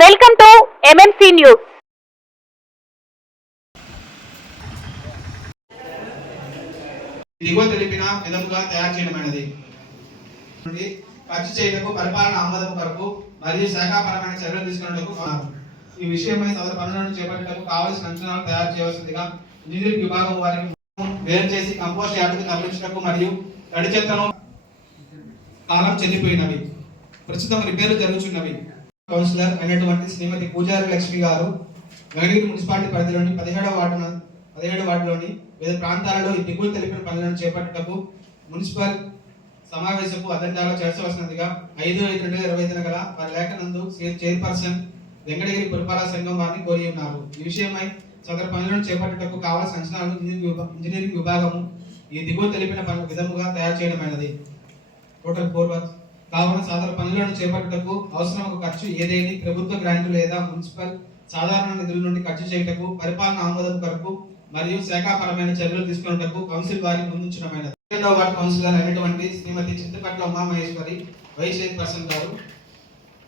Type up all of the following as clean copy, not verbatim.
Welcome to MMC news. దిగువ తెలిపిన విధముగా తయారు చేయడమైనది. ఖర్చు చేయటకు పరిపాలన ఆమోదం కొరకు మరియు శాఖాపరమైన చర్యలు తీసుకున్నట్టుకు ఈ విషయమై సదరు పనులను చేపట్టేందుకు కావలసిన అంచనాలు తయారు చేయవలసిందిగా ఇంజనీరింగ్ విభాగం వారికి వేరు చేసి కంపోస్ట్ యార్డుకు తరలించటకు మరియు తడి చెత్తను కాలం చెల్లిపోయినవి ప్రస్తుతం రిపేర్లు జరుగుతున్నవి. కౌన్సిలర్ అయినటువంటి శ్రీమతి పూజారి లక్ష్మి గారు వెంకటగిరి మున్సిపాలిటీ పరిధిలోని 17 వార్డులోని వివిధ ప్రాంతాలలో ఈ దిగువ తెలిపిన పనులను చేపట్టటకు మున్సిపల్ సమావేశపు అజెండాలో చేర్చవలసినదిగా 5/5/2025 గల వారి లేఖ నందు చైర్పర్సన్ వెంకటగిరి పురపాలక సంఘం వారిని కోరి ఉన్నారు. ఈ విషయమై సదరు పనులను చేపట్టటకు కావాల్సిన అంచనాలను ఇంజనీరింగ్ విభాగము ఈ దిగువ తెలిపిన విధముగా తయారు చేయడమైనది. టోటల్ 4 వర్క్స్ కావున సదరు పనులను చేపట్టటకు అవసరమైన ఖర్చు ఏదేని ప్రభుత్వ గ్రాంటు లేదా మున్సిపల్ సాధారణ నిధుల నుండి ఖర్చు చేయుటకు పరిపాలన ఆమోదం కొరకు మరియు శాఖాపరమైన చర్యలు తీసుకున్నటకు కౌన్సిల్ వారి ముందుంచడమైనది. 2వ వార్డు కౌన్సిలర్ అయినటువంటి శ్రీమతి చింతపట్ల ఉమామహేశ్వరి వైస్ చైర్పర్సన్ గారు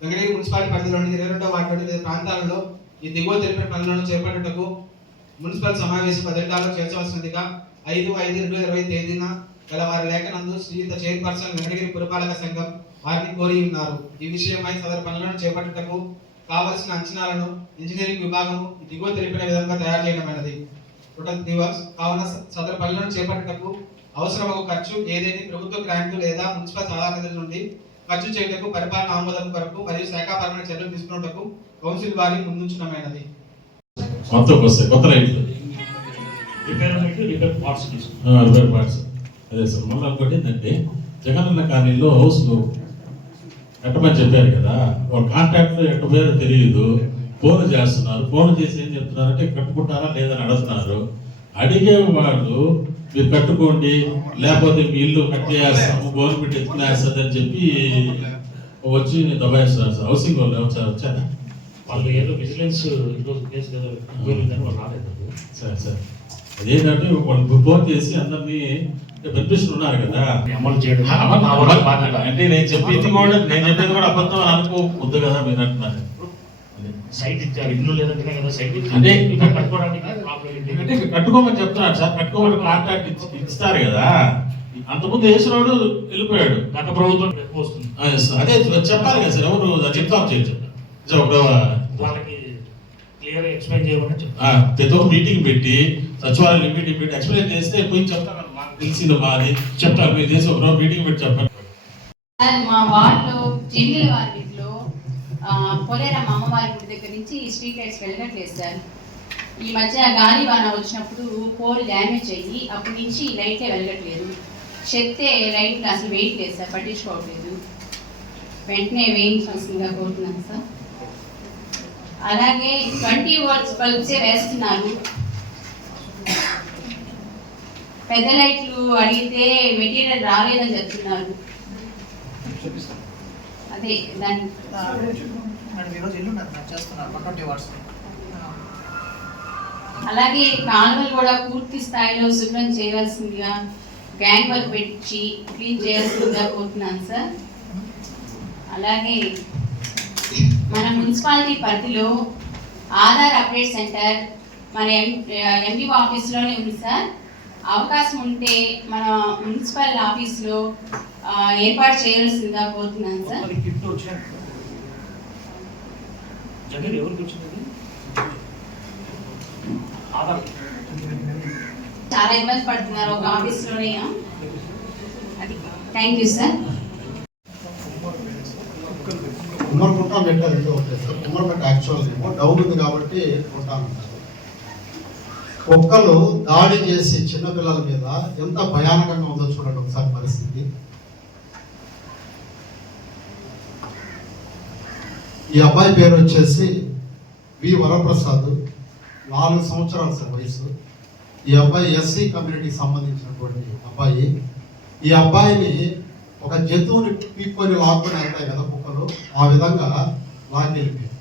వెంకటగిరి మున్సిపాలిటీ పరిధిలోని 22వ వార్డులోని వివిధ ప్రాంతాలలో ఈ దిగువ తెలిపిన పనులను చేపట్టటకు మున్సిపల్ సమావేశం అజెండాలో చేర్చవలసినదిగా 5/5/2020 తేదీన గల వారి లేఖ నందు శ్రీయుత చైర్పర్సన్ వెంకటగిరి పురపాలక సంఘం వారిని కోరి ఉన్నారు. ఈ విషయమై సదరు పనులను చేపట్టటకు కావలసిన అంచనాలను ఇంజనీరింగ్ విభాగం దిగువ తెలిపిన విధంగా తయారు చేయడమైనది. టోటల్ 3 వర్క్స్ కావున సదరు పనులను చేపట్టటకు అవసరమగు ఖర్చు ఏదేని ప్రభుత్వ గ్రాంటు లేదా మున్సిపల్ సాధారణ నిధుల నుండి ఖర్చు చేయటకు పరిపాలన ఆమోదం కొరకు మరియు శాఖాపరమైన చర్యలు తీసుకున్నటకు కౌన్సిల్ వారి ముందుంచడమైనది. అదే సార్ మళ్ళీ ఒకటి ఏంటంటే జగనన్న కాలనీలో హౌస్లు కట్టమని చెప్పారు కదా, వాళ్ళ కాంట్రాక్ట్లో ఎట్ట పేరు తెలియదు, ఫోన్ చేస్తున్నారు. ఫోన్ చేసి ఏం చెప్తున్నారంటే కట్టుకుంటారా లేదని అడుగుతున్నారు. అడిగే వాళ్ళు మీరు కట్టుకోండి లేకపోతే మీ ఇల్లు కట్ చేస్తాము గవర్నమెంట్ ఎత్తుకునేస్తుంది అని చెప్పి వచ్చి దబాయిస్తున్నారు సార్. హౌసింగ్ వాళ్ళు వచ్చారా? వాళ్ళు ఏదో విజిలెన్స్ ఈరోజు కేసు కదా వాళ్ళు రాలేదు సార్. అదేంటంటే వాళ్ళు ఫోన్ చేసి అందరినీ బెనిఫిషియల్ ఉన్నారు కదా అమలు చేయడం అంటే నేను చెప్పేది కూడా అబద్ధం అని అనుకోవద్దు కదా మీరు అంటున్నారు. సైట్ ఇచ్చారు, ఇల్లు లేదంటే కదా సైట్ అంటే కట్టుకోవడానికి కట్టుకోమని చెప్తున్నారు సార్. కట్టుకోమని కాంట్రాక్ట్ ఇస్తారు కదా. అంతకుముందు వేసినవాడు వెళ్ళిపోయాడు. గత ప్రభుత్వం వస్తుంది అదే చెప్పాలి కదా సార్. ఎవరు చెప్తాం చేయొచ్చు వాళ్ళకి క్లియర్ ఎక్స్ప్లెయిన్ చేయమని ప్రతి ఒక్క మీటింగ్ పెట్టి సచివాలయం మీటింగ్ పెట్టి ఎక్స్ప్లెయిన్ చేస్తే పోయి చెప్తాను. మాకు తెలిసింది మాది చెప్తాను. మీరు చేసి ఒక మీటింగ్ పెట్టి చెప్పండి. మా వార్డులో జమిల వారిలో పొలేరమ్మ అమ్మవారి గుడి దగ్గర నుంచి స్ట్రీట్ లైట్స్ వెళ్ళట్లేదు సార్. ఈ మధ్య గాలి వాన వచ్చినప్పుడు పోల్ డ్యామేజ్ అయ్యి అప్పటి నుంచి లైట్లే వెళ్ళట్లేదు. చెప్తే లైట్లు అసలు వేయట్లేదు సార్, పట్టించుకోవట్లేదు. వెంటనే వేయించాల్సిందిగా కోరుతున్నాను సార్. అలాగే 20 వాట్స్ బల్బ్సే వేస్తున్నారు. పెద్ద లైట్లు అడిగితే మెటీరియల్ రాలేదని చెప్తున్నారు. అదే దాని అలాగే కాలువలు కూడా పూర్తి స్థాయిలో శుభ్రం చేయవలసిందిగా గ్యాంగ్ వర్క్ పెట్టి క్లీన్ చేయాల్సిందిగా కోరుతున్నాను సార్. అలాగే మన మున్సిపాలిటీ పరిధిలో ఆధార్ అప్డేట్ సెంటర్ మన ఎంపీ ఆఫీస్లోనే ఉంది సార్. అవకాశం ఉంటే మన మున్సిపల్ ఆఫీస్లో ఏర్పాటు చేయాల్సిందిగా కోరుతున్నాను సార్. చాలా ఇబ్బంది పడుతున్నారు ఒక ఆఫీస్లోనే. అది థ్యాంక్ యూ సార్. కుమ్మరకుంటా మెట్ట రెండు ఒకటే సార్. కుమ్మరమెట్ట యాక్చువల్ ఏమో డౌన్ ఉంది కాబట్టి ఉంటాను. కుక్కలు దాడి చేసి చిన్నపిల్లల మీద ఎంత భయానకంగా ఉందో చూడండి ఒకసారి పరిస్థితి. ఈ అబ్బాయి పేరు వచ్చేసి వి వరప్రసాద్, 4 సంవత్సరాల సార్ వయసు. ఈ అబ్బాయి ఎస్సీ కమ్యూనిటీకి సంబంధించినటువంటి అబ్బాయి. ఈ అబ్బాయిని ఒక జంతువుని పీక్కొని లాక్కొని వెళ్తాయి కదా కుక్కలు, ఆ విధంగా లాక్కెళ్ళిపోయాయి.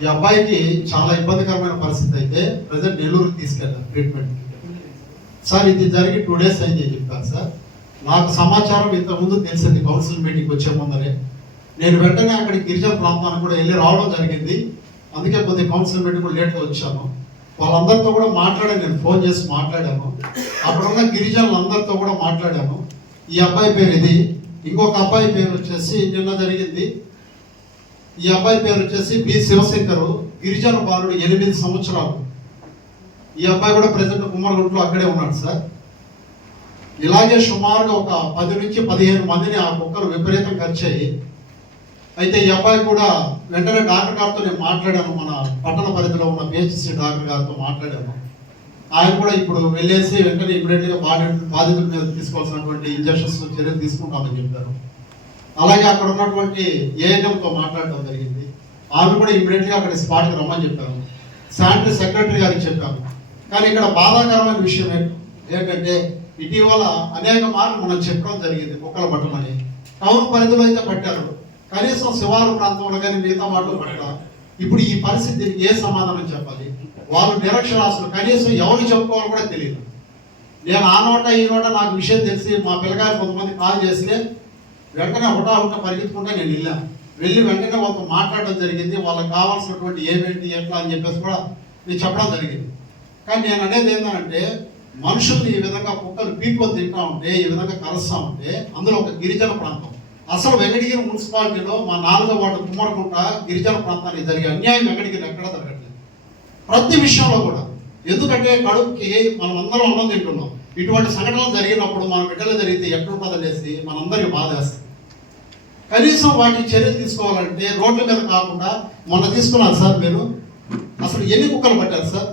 ఈ అబ్బాయికి చాలా ఇబ్బందికరమైన పరిస్థితి అయితే ప్రజెంట్ నెల్లూరుకి తీసుకెళ్ళారు ట్రీట్మెంట్. సార్ ఇది జరిగి 2 days అయింది చెప్పారు సార్. నాకు సమాచారం ఇంతకుముందు తెలిసింది కౌన్సిల్ మీటింగ్ వచ్చే ముందరే. నేను వెంటనే అక్కడికి గిరిజన ప్రాంతానికి కూడా వెళ్ళి రావడం జరిగింది. అందుకే కొద్దిగా కౌన్సిల్ మీటింగ్ కూడా లేట్గా వచ్చాను. వాళ్ళందరితో కూడా మాట్లాడాను, నేను ఫోన్ చేసి మాట్లాడాను. అక్కడున్న గిరిజనులందరితో కూడా మాట్లాడాను. ఈ అబ్బాయి పేరు ఇది, ఇంకొక అబ్బాయి పేరు వచ్చేసి నిన్న జరిగింది. ఈ అబ్బాయి పేరు వచ్చేసి బి శివశంకరు, గిరిజన బాలుడు, 8 సంవత్సరాలు. ఈ అబ్బాయి కూడా ప్రజెంట్ కుమ్మరగుంట్లో అక్కడే ఉన్నాడు సార్. ఇలాగే సుమారుగా ఒక 10 నుంచి 15 మందిని ఆ కుక్కలు విపరీతం ఖర్చయ్యి. అయితే ఈ అబ్బాయి కూడా వెంటనే డాక్టర్ గారితో నేను మాట్లాడాను, మన పట్టణ పరిధిలో ఉన్న పిహెచ్సి డాక్టర్ గారితో మాట్లాడాను. ఆయన కూడా ఇప్పుడు వెళ్ళేసి వెంటనే ఇమీడియట్గా బాధితుల మీద తీసుకోవాల్సినటువంటి ఇంజక్షన్స్ చర్యలు తీసుకుంటామని చెప్పారు. అలాగే అక్కడ ఉన్నటువంటి ఏఎన్ఎంతో మాట్లాడడం జరిగింది. ఆమె కూడా ఇమీడియట్గా అక్కడ స్పాట్కి రమ్మని చెప్పాను. శానిటరీ సెక్రటరీ గారికి చెప్పాను. కానీ ఇక్కడ బాధాకరమైన విషయం ఏంటంటే ఇటీవల అనేక మార్లు మనం చెప్పడం జరిగింది కుక్కలు పట్టమని. టౌన్ పరిధిలో అయితే పట్టారు, కనీసం శివారు ప్రాంతంలో కానీ మిగతా వాళ్ళు పట్టారు. ఇప్పుడు ఈ పరిస్థితికి ఏ సమాధానం చెప్పాలి? వాళ్ళు నిరక్షరాస్యులు, కనీసం ఎవరు చెప్పుకోవాలో కూడా తెలియదు. నేను ఆ నోట ఈ నోట నాకు విషయం తెలిసి మా పిల్లగారు కొంతమంది కాల్ చేస్తే వెంటనే హుటా పరిగెత్తుకుంటే నేను వెళ్ళి వెంటనే వాళ్ళతో మాట్లాడడం జరిగింది. వాళ్ళకి కావాల్సినటువంటి ఏమేంటి ఎట్లా అని చెప్పేసి కూడా నేను చెప్పడం జరిగింది. కానీ నేను అనేది ఏంటంటే మనుషుల్ని ఈ విధంగా కుక్కలు పీక్కొని తింటా ఉంటే, ఈ విధంగా కలుస్తూ ఉంటే, అందులో ఒక గిరిజన ప్రాంతం, అసలు వెంకటగిరి మున్సిపాలిటీలో మా 4వ వార్డు కుమ్మరకుంట గిరిజన ప్రాంతానికి జరిగే అన్యాయం వెంకటగిరి ఎక్కడా జరగట్లేదు ప్రతి విషయంలో కూడా. ఎందుకంటే కడుపుకి మనం అందరం అన్నం తింటున్నాం. ఇటువంటి సంఘటనలు జరిగినప్పుడు మన బిడ్డలు జరిగితే ఎట్లుంటుందనేసి మనందరికీ బాధేస్తుంది. కనీసం వాటికి చర్యలు తీసుకోవాలంటే రోడ్ల మీద కాకుండా మొన్న తీసుకున్నారు సార్ మీరు. అసలు ఎన్ని కుక్కలు పట్టారు సార్?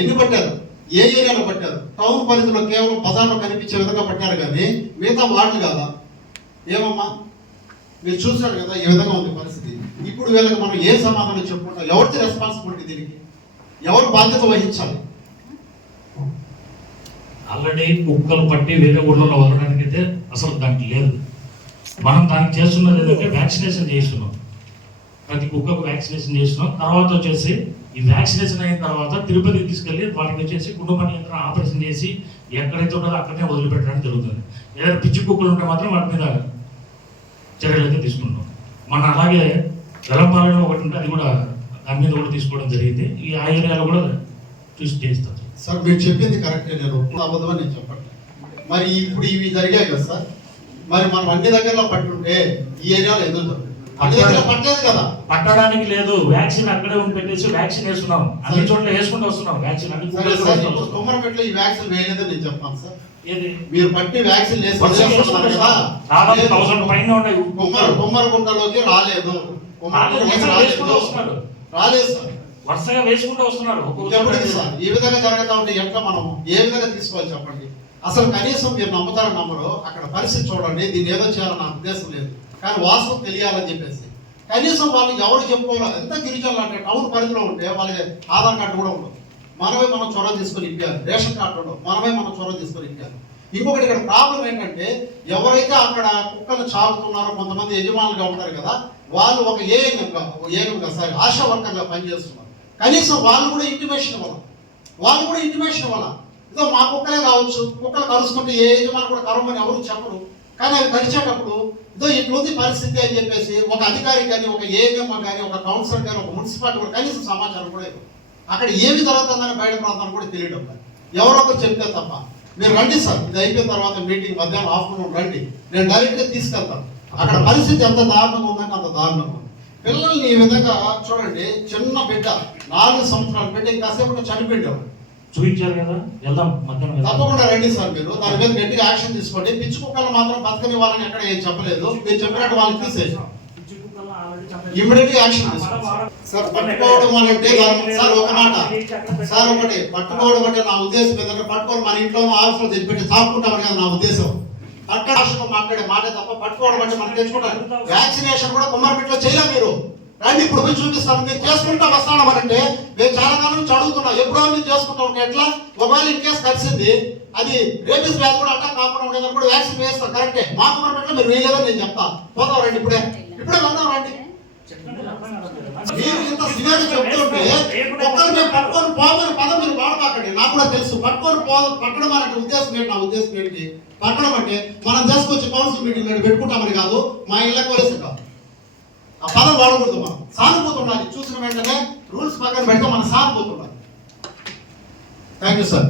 ఎన్ని పట్టారు? ఏ ఏరియాలో పట్టారు? టౌన్ పరిధిలో కేవలం బజార్లో కనిపించే విధంగా పట్టారు, కానీ మిగతా వార్డులు కాదా? ఏమమ్మా మీరు చూశారు కదా ఈ విధంగా ఉంది పరిస్థితి. ఇప్పుడు వీళ్ళకి మనం ఏ సమాధానం చెప్పుకుంటాం? ఎవరిది రెస్పాన్సిబిలిటీ? దీనికి ఎవరు బాధ్యత వహించాలి? ఆల్రెడీ కుక్కలు పట్టి వేరే ఊళ్ళలో వదలడానికి అయితే అసలు దానికి లేదు. మనం దానికి చేస్తున్నది ఏంటంటే వ్యాక్సినేషన్ చేస్తున్నాం. ప్రతి కుక్కకు వ్యాక్సినేషన్ చేస్తున్నాం. తర్వాత వచ్చేసి ఈ వ్యాక్సినేషన్ అయిన తర్వాత తిరుపతికి తీసుకెళ్ళి వాటికి వచ్చేసి కుటుంబ నియంత్రణ ఆపరేషన్ చేసి ఎక్కడైతే ఉంటుందో అక్కడనే వదిలిపెట్టడానికి జరుగుతుంది. ఏదైనా పిచ్చి కుక్కలు ఉంటే మాత్రం వాటి మీద చర్యలు అయితే తీసుకుంటాం. మన అలాగే వెలంపాలెంలో ఒకటి ఉంటే అది కూడా దాని మీద కూడా తీసుకోవడం జరిగింది. ఈ ఆ ఏరియాలో కూడా చూసి చేస్తారు సార్. మీరు చెప్పింది కరెక్టే, నేను అబద్ధమని నేను చెప్పండి. మరి ఇప్పుడు ఇవి జరిగాయి కదా సార్, మరి మనం అన్ని దగ్గరలో పట్టుంటే ఈ ఏరియాలో ఎందుకు పట్టలేదు కదా? పట్టడానికి లేదు. వ్యాక్సిన్ అక్కడే ఉండి పెట్టేసి వ్యాక్సిన్ వేస్తున్నాం. అన్ని చోట్ల వేసుకుంటూ వస్తున్నాం వ్యాక్సిన్. కుమ్మరపెట్లో ఈ వ్యాక్సిన్ వేయలేదని నేను చెప్పాను సార్. ఏది మీరు పట్టి వ్యాక్సిన్ కుమ్మరగుంటలోకి రాలేదు. రాలేదు సార్, వరుసగా వేసుకుంటూ వస్తున్నారు. ఈ విధంగా జరుగుతా ఉంటే ఎట్లా మనం ఏ విధంగా తీసుకోవాలి చెప్పండి? అసలు కనీసం మీరు నమ్ముతారో నమ్మరో అక్కడ పరిస్థితి చూడండి. దీన్ని ఏదో చేయాలని నా ఉద్దేశం లేదు, కానీ వాస్తవం తెలియాలని చెప్పేసి కనీసం వాళ్ళు ఎవరు చెప్పుకోవాలి. ఎంత గిరిజనులు అంటే టౌన్ పరిధిలో ఉంటే వాళ్ళకి ఆధార్ కార్డు కూడా ఉండదు. మనమే మనం చొరవ తీసుకొని ఇప్పారు. రేషన్ కార్డు ఉండవు, మనమే మనం చొరవ తీసుకొని ఇప్పారు. ఇంకొకటి ఇక్కడ ప్రాబ్లం ఏంటంటే ఎవరైతే అక్కడ కుక్కలు చాకుతున్నారో కొంతమంది యజమానులుగా ఉంటారు కదా, వాళ్ళు ఒక ఏఎన్ఎంగా సరే ఆశా వర్కర్గా పనిచేస్తున్నారు. కనీసం వాళ్ళు కూడా ఇంటిమేషన్ వల్ల ఇదో మా కుక్కలే కావచ్చు, కుక్కలు కలుసుకుంటే ఏ యజమాని కూడా కరవమని ఎవరు చెప్పరు. కానీ అవి కలిసేటప్పుడు ఇదో ఇట్లుంది పరిస్థితి అని చెప్పేసి ఒక అధికారి కానీ, ఒక ఏఎన్ఎం కానీ, ఒక కౌన్సిలర్ కానీ, ఒక మున్సిపాలిటీ కూడా కనీసం సమాచారం కూడా ఇవ్వరు. అక్కడ ఏమి జరుగుతుందని బయట ప్రాంతాన్ని కూడా తెలియడం లేదు. ఎవరో ఒకరు చెప్తే తప్ప. మీరు రండి సార్, ఇది అయిపోయిన తర్వాత మీటింగ్ మధ్యాహ్నం ఆఫ్టర్నూన్ రండి, నేను డైరెక్ట్గా తీసుకెళ్తాను. అక్కడ పరిస్థితి ఎంత దారుణంగా ఉందంటే అంత దారుణంగా ఉంది. పిల్లల్ని ఈ విధంగా చూడండి, చిన్న బిడ్డ 4 సంవత్సరాల బిడ్డ ఇంకాసేపు చనిపోయాడు. చూపించారు కదా, వెళ్దాం మధ్యాహ్నం. తప్పకుండా రండి సార్, మీరు దాని మీద గట్టిగా యాక్షన్ తీసుకోండి. పిచ్చి కుక్కలు మాత్రం బతకని వాళ్ళని ఎక్కడ ఏం చెప్పలేదు. మీరు చెప్పినట్టు వాళ్ళని తీసేసాం, ఇమ్మీడియట్ యాక్షన్ తీసుకోండి సార్. పట్టుకోవడం అంటే సార్ ఒక మాట సార్, ఒకటి పట్టుకోవడం అంటే నా ఉద్దేశం ఏంటంటే పట్టుకోవడం మన ఇంట్లోనూ ఆఫీస్లో తెచ్చిపెట్టి సాపుకుంటామని కదా నా ఉద్దేశం. అక్కడ మాట్లాడే మాట తప్ప పట్టుకోవడం అంటే మనం తెచ్చుకుంటాం. వ్యాక్సినేషన్ కూడా కుమ్మరపెట్లో చేయలేం. మీరు రండి, ఇప్పుడు పోయి చూపిస్తాను. మీరు చేసుకుంటా వస్తాను అంటే మేము చాలా కాలం నుంచి అడుగుతున్నాం, ఎప్పుడో మీరు చేసుకుంటా ఉంటే ఎట్లా? ఒకవేళ ఇన్ కేసు కలిసింది అది రేబీస్ వ్యాధి కూడా అట్లా కాకుండా ఉండేదని కూడా వ్యాక్సిన్ వేస్తాం, కరెక్టే. మా కుమ్మరపెట్లో మీరు వేయలేదని నేను చెప్తా. పోతాం రండి, ఇప్పుడే వెళ్దాం రండి. మీరు ఇంత సివియర్గా చెప్తుంటే ఒక్కరు మేము పట్టుకొని పోమని పదం మీరు వాడమాకండి. నాకు కూడా తెలుసు పట్టడం అంటే ఉద్దేశం ఏంటి? నా ఉద్దేశం ఏంటి? పట్టడం అంటే మనం తీసుకొచ్చి కౌన్సిల్ మీటింగ్ పెట్టుకుంటామని కాదు, మా ఇళ్ళకి వదిలేసి కాదు. ఆ పదం వాడకూడదు. మనం సానుభూతి ఉండాలి. చూసిన వెంటనే రూల్స్ పక్కన పెడితే మన సానుభూతి ఉండాలి. Thank you sir.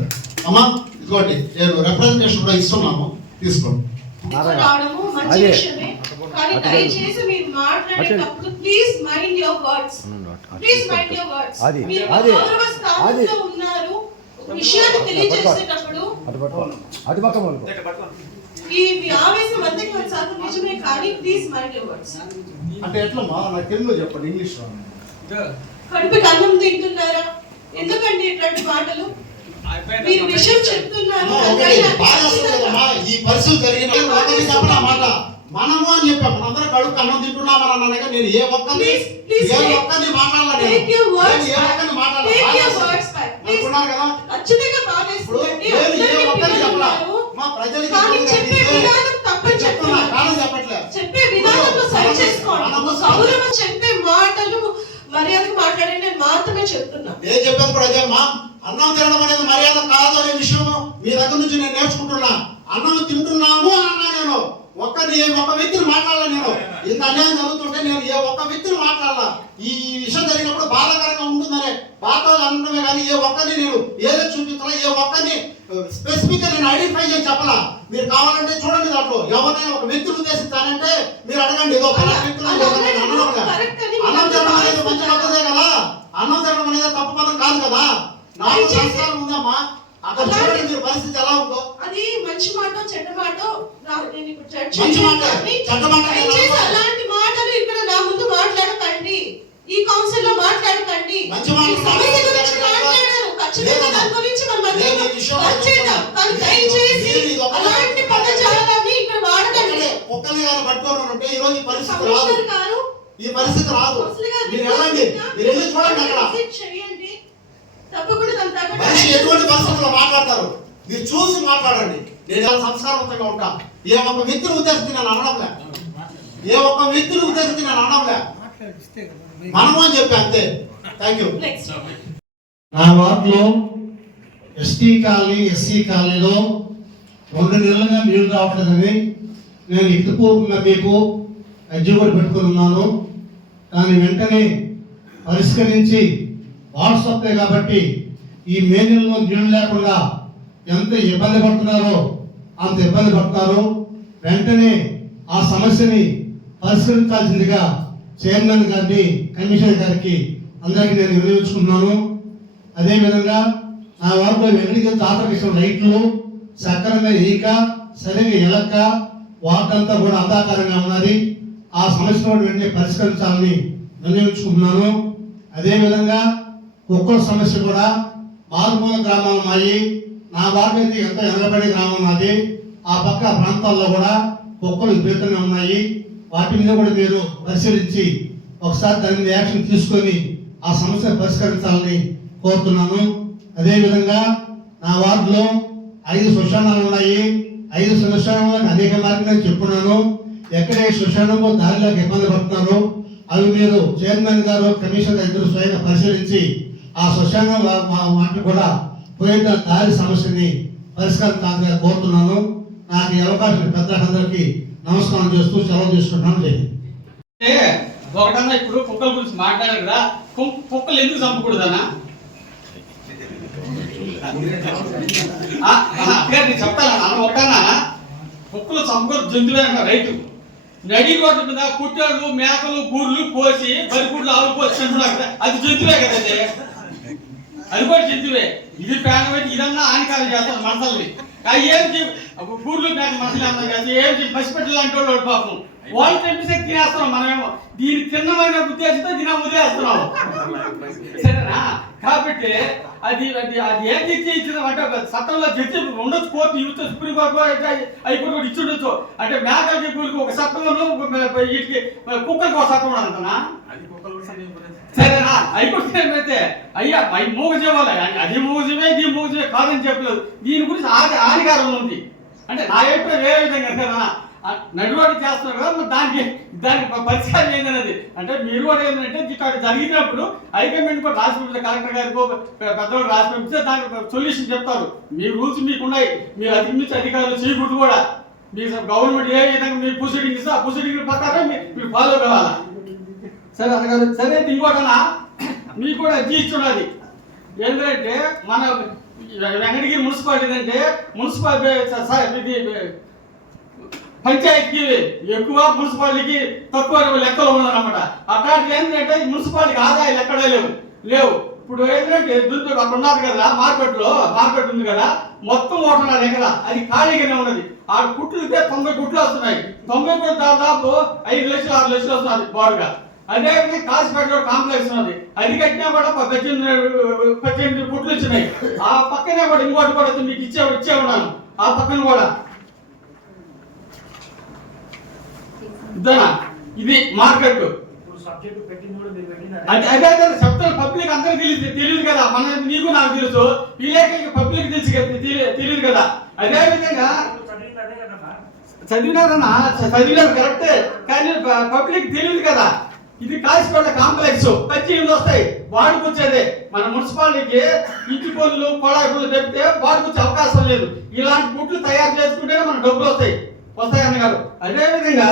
అమ్మా ఇదిగోండి, నేను రిప్రజెంటేషన్ కూడా ఇస్తున్నాము, తీసుకోండి. రావడము మంచి విషయమే, కానీ దయచేసి మీరు మాట్లాడేటప్పుడు please mind your words. Please mind your words. మీరు గౌరవ స్థానంలో ఉన్నారు. ఒక విషయాన్ని తెలియజేసేటప్పుడు ఈ ఆవేశం అంతకి కొన్నిసార్లు నిజమే, కానీ ప్లీజ్ మైండ్ యువర్ వర్డ్స్. అంటే ఎట్లమ్మా, నాకు తెలుగులో చెప్పండి, ఇంగ్లీష్ లో. కడుపుకి అన్నం తింటున్నారా? ఎందుకండి ఇట్లాంటి మాటలు? మీరు విషయం చెప్తున్నారు. ఈ పరిస్థితి జరిగిన చెప్పిన మాట మనము అని చెప్పాము. మనందరం కడుపు అన్నం తింటున్నామని అన్నాక నేను ఏ ఒక్కరిని మాట్లాడాలి, అనుకున్నారు కదా. ఖచ్చితంగా బాధేస్తుందండి. మా ప్రజలకి చెప్పే విధానంలో సరి చేసుకోండి. గౌరవం చెప్పే మాటలు మర్యాదకు మాట్లాడే నేను మాత్రమే చెప్తున్నా. నేను చెప్పాను కూడా అదే అమ్మా, అన్నం తినడం అనేది మర్యాద కాదు అనే విషయం మీ దగ్గర నుంచి నేను నేర్చుకుంటున్నా. అన్నం తింటున్నాము అన్నా నేను ఒక్క వ్యక్తిని మాట్లాడాల. నేను ఇంత అన్యాయం జరుగుతుంటే నేను ఏ ఒక్క వ్యక్తిని మాట్లాడాల. ఈ విషయం జరిగినప్పుడు బాధాకరంగా ఉంటుందనే బాధలు అనడమే కానీ ఏ ఒక్కరిని నేను ఏదో చూపించాలా, ఏ ఒక్కరిని స్పెసిఫిక్ గా నేను ఐడెంటిఫై చేసి చెప్పాలా. మీరు కావాలంటే చూడండి, దాంట్లో ఎవరైనా ఒక వ్యక్తిని ఉద్దేశిస్తానంటే మీరు అడగండి. ఇదో వ్యక్తులు అన్నం తినడం అనేది మంచి పద్ధతే కదా. అన్నం తినడం అనేది తప్పు పదం కాదు కదా. నాకు సంస్కారం ఉందమ్మా. అక్కడ చూడండి మీరు పరిస్థితి ఎలా ఉందో. అది మంచి మాట చెడ్డ మాట నేను ఇప్పుడు మంచి మాట చెడ్డ మాట అలాంటి మాటలు ఇక్కడ నా ముందు మాట్లాడకండి. ఈ కౌన్సిల్ లో మాట్లాడకండి. మంచి మాట సమస్య గురించి మాట్లాడారు. ఖచ్చితంగా దాని గురించి మనం వచ్చేద్దాం. కానీ దయచేసి అలాంటి పదజాలాన్ని ఇక్కడ వాడకండి. ఒక్కనే గారు పట్టుకోవడం అంటే ఈ రోజు ఈ పరిస్థితి రాదు. కమిషనర్ గారు ఈ పరిస్థితి రాదు. మీరు వెళ్ళండి, మీరు వెళ్ళి చూడండి అక్కడ చేయండి. తప్పకుండా దాని తగ్గట్టు మనిషి ఎటువంటి పరిస్థితుల్లో మాట్లాడతారు మీరు చూసి మాట్లాడండి. నేను చాలా సంస్కారవంతంగా ఉంటా. ఏ ఒక్క వ్యక్తిని ఉద్దేశించి నేను అనడంలే, ఏ ఒక్క వ్యక్తిని ఉద్దేశించి నేను అనడంలే, మనము అని చెప్పి అంతే. Thank you. నా వార్డులో ఎస్టీ కాలనీ, ఎస్సీ కాలనీలో 2 నెలలుగా నీళ్లు రావట్లేదని నేను ఇటుపూర్వకంగా మీకు అర్జీ కూడా పెట్టుకుని ఉన్నాను. దాన్ని వెంటనే పరిష్కరించి వాట్సాప్ కాబట్టి ఈ మే నెలలో నీళ్లు లేకుండా ఎంత ఇబ్బంది పడుతున్నారో అంత ఇబ్బంది పడుతున్నారు. వెంటనే ఆ సమస్యని పరిష్కరించాల్సిందిగా చైర్మన్ గారిని, కమిషనర్ గారికి అందరికీ నేను వినియోగించుకుంటున్నాను. అదేవిధంగా నా వార్డులో వెంకటగిరి తాతకృష్ణ లైట్లు సక్రమంగా ఈక సరిగా ఎలక్క వార్డంతా కూడా అంధాకారంగా ఉన్నది. ఆ సమస్యను వెంటనే పరిష్కరించాలని వినియోగించుకుంటున్నాను. అదేవిధంగా కుక్కల సమస్య కూడా మారుమూల గ్రామాలు ఉన్నాయి. నా వార్డు అయితే ఎంతో వెనకబడి గ్రామం ఉన్నది. ఆ పక్క ప్రాంతాల్లో కూడా కుక్కలు విపరీతంగా ఉన్నాయి. వాటి మీద కూడా మీరు పరిశీలించి ఒకసారి దాని మీద యాక్షన్ తీసుకొని ఆ సమస్య పరిష్కరించాలని కోరుతున్నాను. అదేవిధంగా నా వార్డులో 5 శ్మశానాలు ఉన్నాయి. 5 శ్మశానాలకు అనేక మార్గాలు చెప్పున్నాను. ఎక్కడే శ్మశానము దారిలోకి ఇబ్బంది పడుతున్నారు. అవి మీరు చైర్మన్ గారు, కమిషనర్ గారు ఇద్దరు స్వయంగా పరిశీలించి ఆ శ్మశానం వాటిని కూడా పోయిన దారి సమస్యని పరిష్కరించాలని కోరుతున్నాను. నాకు ఈ అవకాశం పెద్దలందరికీ నమస్కారం చేస్తూ సెలవు తీసుకుంటున్నాను. ఒకటన్నా ఇప్పుడు కుక్కల గురించి మాట్లాడారు కదా, కుక్కలు ఎందుకు చంపకూడదన్నా? నేను చెప్తాను ఒకటన్నా, కుక్కలు చంపకూడదు, జంతువులే అంట రైతు. నడి రోడ్డు మీద కుట్టాడు మేకలు బూర్లు కోసి బరిపూర్లు ఆవులు కోసి చంపుడు, అది జంతువే కదండి, అది కూడా జంతువే. ఇది ప్రాణం పెట్టి ఇదన్నా హానికారం చేస్తారు మనుషుల్ని. ఏంటి బూర్లు మేక మనుషులు అన్నా కదా, ఏంటి పసిపెట్టలు అంటే వాడు పాపం వాళ్ళు తెప్పిస్తే తినేస్తున్నాం. మనమేమో దీన్ని తిన్నమైన ఉద్దేశంతో దీని వదిలేస్తున్నాం, సరేనా? కాబట్టి అది అది అది ఏం జడ్జి ఇచ్చిన అంటే చట్టంలో జడ్జి ఉండొచ్చు, కోర్టు ఇవ్వచ్చు, సుప్రీంకోర్టు హైకోర్టు కూడా ఇచ్చి ఉండొచ్చు. అంటే మేకలకి గురికి ఒక చట్టంలో వీటికి కుక్కలకి ఒక చట్టం ఉండదంటనా? సరేనా? హైకోర్టు ఏమైతే అయ్యా మూగజీవాలే, అది మూగజీవే ఇది మూగజీవే కాదని చెప్పలేదు. దీని గురించి హానికారం ఉంది అంటే నా అభిప్రాయం వేరే విధంగా కదా. నడివాడు చేస్తున్నారు కదా, మరి దానికి పరిష్కారం ఏంటనేది అంటే మీరు కూడా ఏంటంటే ఇక్కడ జరిగినప్పుడు హైకమాండ్ కూడా రాసి పంపిస్తే, కలెక్టర్ గారికి పెద్దవాళ్ళు రాసి పంపిస్తే దానికి సొల్యూషన్ చెప్తారు. మీ రూల్స్ మీకు ఉన్నాయి, మీరు అధిగమించి అధికారులు చేయకూడదు కూడా. మీ గవర్నమెంట్ ఏ విధంగా మీరు ప్రొసీడింగ్ ఇస్తే ఆ ప్రొసీడింగ్ ప్రకారం మీరు ఫాలో కావాలా. సరే అనగారు సరే ఇంకోటనా మీకు కూడా అర్జీ ఇచ్చున్నది ఏంటంటే మన వెంకటగిరి మున్సిపాలిటీ అంటే మున్సిపాలిటీ పంచాయతీకి ఎక్కువ మున్సిపాలిటీకి తక్కువ లెక్కలు ఉన్నదన్నమాట. అట్లాంటి ఏంటంటే మున్సిపాలిటీకి ఆదాయాలు ఎక్కడా లేవు. ఇప్పుడు ఏంటంటే దుర్దు అక్కడ ఉన్నారు కదా, మార్కెట్ ఉంది కదా, మొత్తం 1.5 ఎకరా అది ఖాళీగానే ఉన్నది. ఆ కుట్లుతే 90 కుట్లు వస్తున్నాయి. 90 కుట్లు దాదాపు 5 లక్షలు 6 లక్షలు వస్తున్నది బాడుగా. అదేవిధంగా కాసిపేటలో కాంప్లెక్స్ ఉన్నది, అది కట్టినా కూడా 18 కుట్లు వచ్చినాయి. ఆ పక్కనే కూడా ఇంకోటి కూడా మీకు ఇచ్చే ఉన్నాను. ఆ పక్కన కూడా ఇది మార్కెట్. అదే చెప్తాను, పబ్లిక్ అందరికి తెలియదు కదా, మన నీకు నాకు తెలుసు, విలేకరులకి పబ్లిక్ తెలియదు కదా. అదే విధంగా చదివినారు కరెక్టే, కానీ పబ్లిక్ తెలియదు కదా. ఇది కాసిపేట కాంప్లెక్స్ 18 వస్తాయి వాడుకొచ్చేదే. మన మున్సిపాలిటీకి ఇంటి పనులు కొళాయి పనులు చెప్తే వాడుకొచ్చే అవకాశం లేదు. ఇలాంటి గుట్లు తయారు చేసుకుంటేనే మన డబ్బులు వస్తాయి అన్నగారు. అదేవిధంగా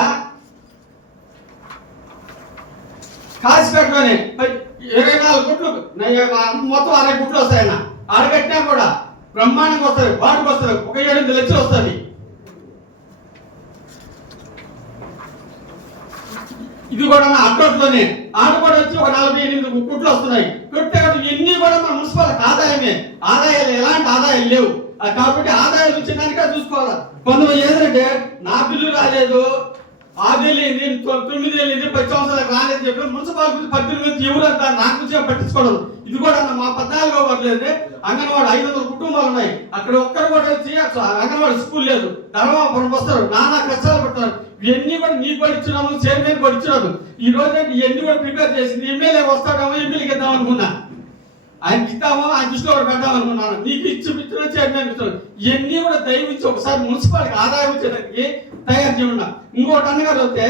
కాసిపేటలోనే 24 గుట్లు మొత్తం 60 గుట్లు వస్తాయన్న. ఆడగట్టినా కూడా బ్రహ్మాండంగా వస్తుంది, వాటికి వస్తుంది, 1 లక్షలు వస్తుంది. ఇది కూడా అడ్డోట్లోనే ఆడ కూడా వచ్చి 48 కుట్లు వస్తున్నాయి. ఇవన్నీ కూడా మన మున్సిపాలిటీ ఆదాయాలు ఎలాంటి ఆదాయాలు లేవు. కాబట్టి ఆదాయాలు వచ్చేదానికే చూసుకోవాలి. కొంతమంది ఏంటంటే నా బిల్లు రాలేదు, ఆ బిల్లు ఏంది 9 ఏళ్ళు 10 సంవత్సరాలకు రాలేదు చెప్పి మున్సిపాలిటీ 18 ఎవరు అంతా నాకు గురించి పట్టించుకోవడం. ఇది కూడా మా 14వ వార్డులో అంగన్వాడి 500 కుటుంబాలు ఉన్నాయి. అక్కడ ఒక్కరు కూడా వచ్చి అంగన్వాడి స్కూల్ లేదు. ధర్మాపురం వస్తారు, నానా కష్టాలు పడతారు. ఇవన్నీ కూడా నీకు కూడా ఇచ్చినాము, చైర్మన్ కూడా ఇచ్చినాము. ఈ రోజు ఇవన్నీ కూడా ప్రిపేర్ చేసింది. ఎమ్మెల్యే వస్తాడేమో, ఎమ్మెల్యేకి ఇద్దాం అనుకున్నా, ఆయనకి ఇద్దామో ఆయన దృష్టిలో కూడా పెడదాం అనుకున్నాను. నీకు ఇచ్చిన చైర్మన్ ఇచ్చాను. ఇవన్నీ కూడా దయవించి ఒకసారి మున్సిపాలిటీ ఆదాయం వచ్చేదానికి తయారు చేయమన్నా. ఇంకోటి అన్నగారు వస్తే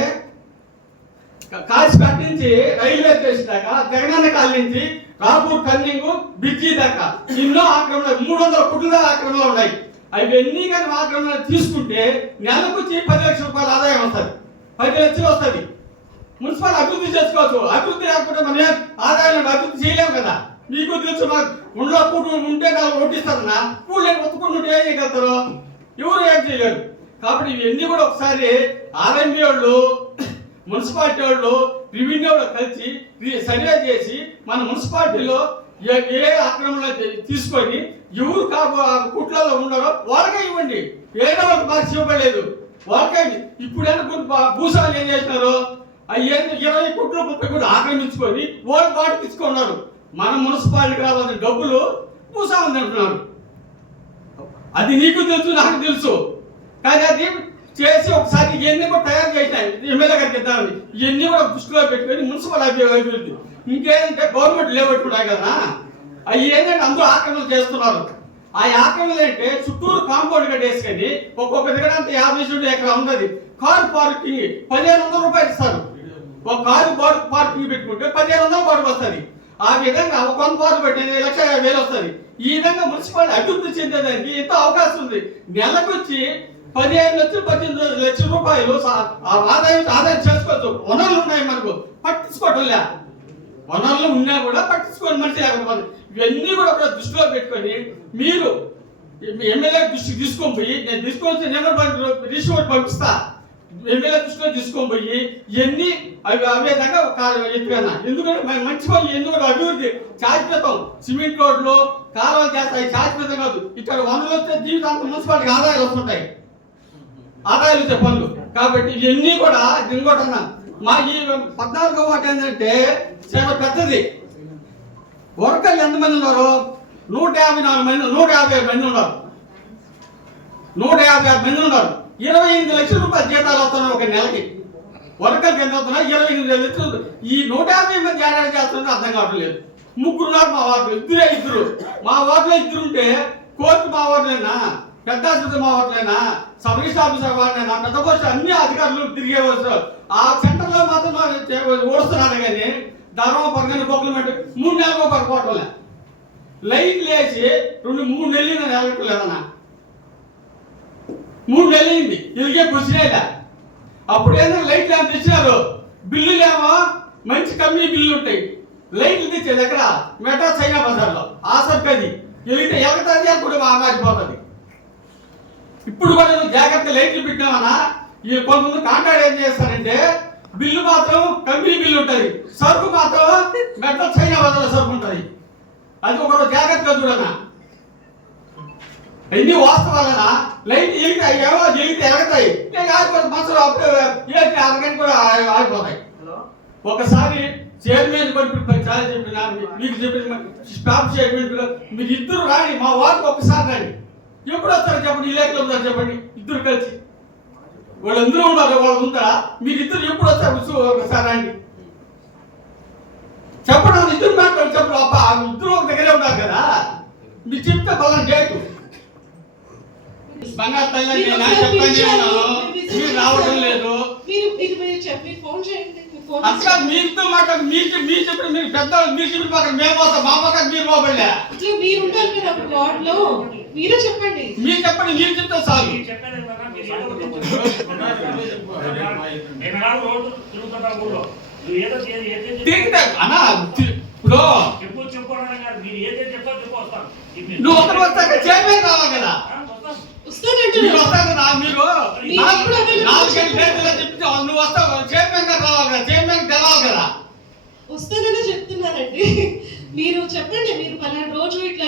కాసిపేట నుంచి రైల్వే స్టేషన్ దాకా, జగనన్న కాలనీ నుంచి రాపూర్ టర్నింగ్ బ్రిడ్జి దాకా ఎన్నో ఆక్రమణ 300 కుట్ల ఆక్రమణలు ఉన్నాయి. అవన్నీ కానీ ఆక్రమణ తీసుకుంటే నెలకు వచ్చి 10 లక్షల రూపాయల ఆదాయం వస్తుంది, 10 లక్షలు వస్తుంది. మున్సిపల్ అభివృద్ధి చేసుకోవచ్చు. అభివృద్ధి లేకపోతే మనం ఆదాయాలను అభివృద్ధి చేయలేము కదా. మీకు తెలుసు, ఉండలో కూటు ఉంటే నాకు ఓటిస్తారన్నా, కూడు లేని ఒత్తుకుంటుంటే ఏం చేయగలుగుతారు? ఎవరు ఏం చేయలేరు. కాబట్టి ఇవన్నీ కూడా ఒకసారి ఆర్ఎంబీ వాళ్ళు, మున్సిపాలిటీ వాళ్ళు, రెవెన్యూ వాళ్ళు కలిసి సర్వే చేసి మన మున్సిపాలిటీలో ఏ ఆక్రమణ తీసుకొని ఎవరు కుట్లలో ఉన్నారో వాళ్ళకే ఇవ్వండి. ఏదో ఒక మార్క్స్ ఇవ్వబడలేదు వాళ్ళకే. ఇప్పుడైనా భూసాలు ఏం చేసినారు, అవి 20 కుట్లు 30 కుట్లు ఆక్రమించుకొని వాళ్ళు వాటికి ఇచ్చుకున్నారు. మన మున్సిపాలిటీకి రావాల్సిన డబ్బులు భూసాలు అంటున్నారు. అది నీకు తెలుసు, నాకు తెలుసు. కానీ అది చేసి ఒకసారి ఇవన్నీ కూడా తయారు చేసినాయి ఎమ్మెల్యే గారికి ఇద్దామని. ఇవన్నీ కూడా దృష్టిలో పెట్టుకొని మున్సిపల్ అభివృద్ధి ఇంకేంటంటే గవర్నమెంట్ లేబట్టి ఉన్నాయి కదా, అవి ఏంటంటే అందరూ ఆక్రమణ చేస్తున్నారు. ఆ ఆక్రమణలు అంటే చుట్టూరు కాంపౌండ్ కట్టేసుకొని ఒక్కొక్క దిగడానికి 50 ఎకరా ఉన్నది. కారు పార్కింగ్ 1500 రూపాయలు ఇస్తారు. ఒక కారు పార్కింగ్ పెట్టుకుంటే 1500 బాడుగు వస్తుంది. ఆ విధంగా ఒక 1 కారు పెట్టి 1,50,000 వస్తుంది. ఈ విధంగా మున్సిపాలిటీ అభివృద్ధి చెందేదానికి ఎంతో అవకాశం ఉంది. నెలకు వచ్చి 15 లక్షలు 18 లక్షల రూపాయలు ఆదాయం చేసుకోవచ్చు. వనరులు ఉన్నాయి మనకు, పట్టించుకోవటం లే. వనరులు ఉన్నా కూడా పట్టించుకోని మనిషి లేకపోతే. ఇవన్నీ కూడా దృష్టిలో పెట్టుకొని మీరు ఎమ్మెల్యే దృష్టికి తీసుకొని పోయి, నేను తీసుకొని రిజిస్టర్ పంపిస్తా, ఎమ్మెల్యే దృష్టిలో తీసుకొని పోయి ఇవన్నీ అవేదంగా ఎత్తుకన్నా. ఎందుకంటే మంచి పనులు ఎందుకంటే అభివృద్ధి శాశ్వతం. సిమెంట్ రోడ్లు, కాలువలు చేస్తాయి, శాశ్వతం కాదు. ఇక్కడ వనరులు వస్తే జీవితాంతం మున్సిపాలిటీకి ఆదాయాలు వస్తుంటాయి, ఆదాయాలు వచ్చే పనులు. కాబట్టి ఇవన్నీ కూడా ఇంకోటన్నా మా ఈ 14వ వార్డు ఏంటంటే చాలా పెద్దది. వర్కర్లు ఎంతమంది ఉన్నారు? 154 మంది, 150 మంది ఉన్నారు. 156 మంది ఉన్నారు. 28 లక్షల రూపాయల జీతాలు అవుతున్నాయి ఒక నెలకి. వర్కర్కి ఎంత అవుతున్నా? 28 లక్షలు. ఈ 150 మంది ఏడాది చేస్తున్నారు అర్థం కావట్లేదు. 3 ఉన్నారు మా వార్డు, ఇద్దరు. మా వార్డులో 2 ఉంటే కోర్టు మా వార్డులేనా, పెద్ద ఆసుపత్రి మా వార్డులేనా, సబ్ రిజిస్టర్ ఆఫీసర్ వార్డులేనా, పెద్ద పోస్ట్ అన్ని అధికారులు తిరిగేవారు. ఆ సెంటర్లో మాత్రం ఓడుస్తున్నారు. కానీ ధర్మపురం బొక్కలు 3 నెలలకు పడిపోవటంలే. లైట్లు వేసి 3 నెలలు నెలకలేదన్నా, 3 నెలలైంది. ఇదిగే కూర్చునేదా. అప్పుడు ఏంటంటే లైట్లు ఏమో తెచ్చినారు, బిల్లులేమో మంచి కంపెనీ బిల్లులు ఉంటాయి. లైట్లు తెచ్చేది ఎక్కడ? మెట్రో చైనా బజార్లో ఆ సర్కది వెళితే ఎగతాది అప్పుడు మారిపోతుంది. ఇప్పుడు కూడా నువ్వు జాగ్రత్త లైట్లు పెట్టినామన్నా ఈ కొంతమంది కాంట్రాక్ట్ ఏం చేస్తారంటే బిల్లు మాత్రం కంపెనీ బిల్లు ఉంటుంది, సరుకు మాత్రం మెట్రో చైనా బజార్లో సరుకు ఉంటుంది. అది ఒకరోజు జాగ్రత్తగా చూడనా. ఎన్ని వాస్తవాలనా లైట్ ఎలుగుతాయి, ఏవో ఎలిగితే ఎగతాయి, ఆగిపోతే మనసులో అప్పుడు అరగంట కూడా ఆగిపోతాయి. ఒకసారి చైర్మన్ చాలా చెప్పిన మీకు చెప్పిన స్టాఫ్ స్టేట్మెంట్ మీరు ఇద్దరు రాని మా వార్డుకి ఒక్కసారి రాని. ఎప్పుడు వస్తారు చెప్పండి, ఈ లేఖలో ఉంటారు చెప్పండి, ఇద్దరు కలిసి వాళ్ళందరూ ఉన్నారు, వాళ్ళు ఉంటారా? మీరు ఇద్దరు ఎప్పుడు వస్తారు ఒకసారి రాండి చెప్పండి. ఇద్దరు మాట్లాడు చెప్పండి. అబ్బా ఇద్దరు ఒక దగ్గరే ఉన్నారు కదా, మీరు చెప్తే బలం డేటు బంగారు తల్లి మీరు రావడం లేదు. అసలు మీరుతో మాట్లాడు మీరు చెప్పిన మీరు పెద్ద మీరు చెప్పిన పక్కన మేము పోతాం, మా పక్కన మీరు పోబడలే. మీరే చెప్పండి, మీరు చెప్పండి, మీరు చెప్తే చాలు. అన్నా ఇప్పుడు నువ్వు ఒకరు వస్తాక చైర్మన్ రావాలి కదా, మీరు వస్తారు కదా. మీరు 4 గంటల చెప్తే నువ్వు వస్తావు, చైర్మన్ గారు రావాలి కదా, చైర్మన్ గెలవాలి కదా. వస్తానని చెప్తున్నారండి, మీరు చెప్పండి. మీరు 12 రోజు ఇట్లా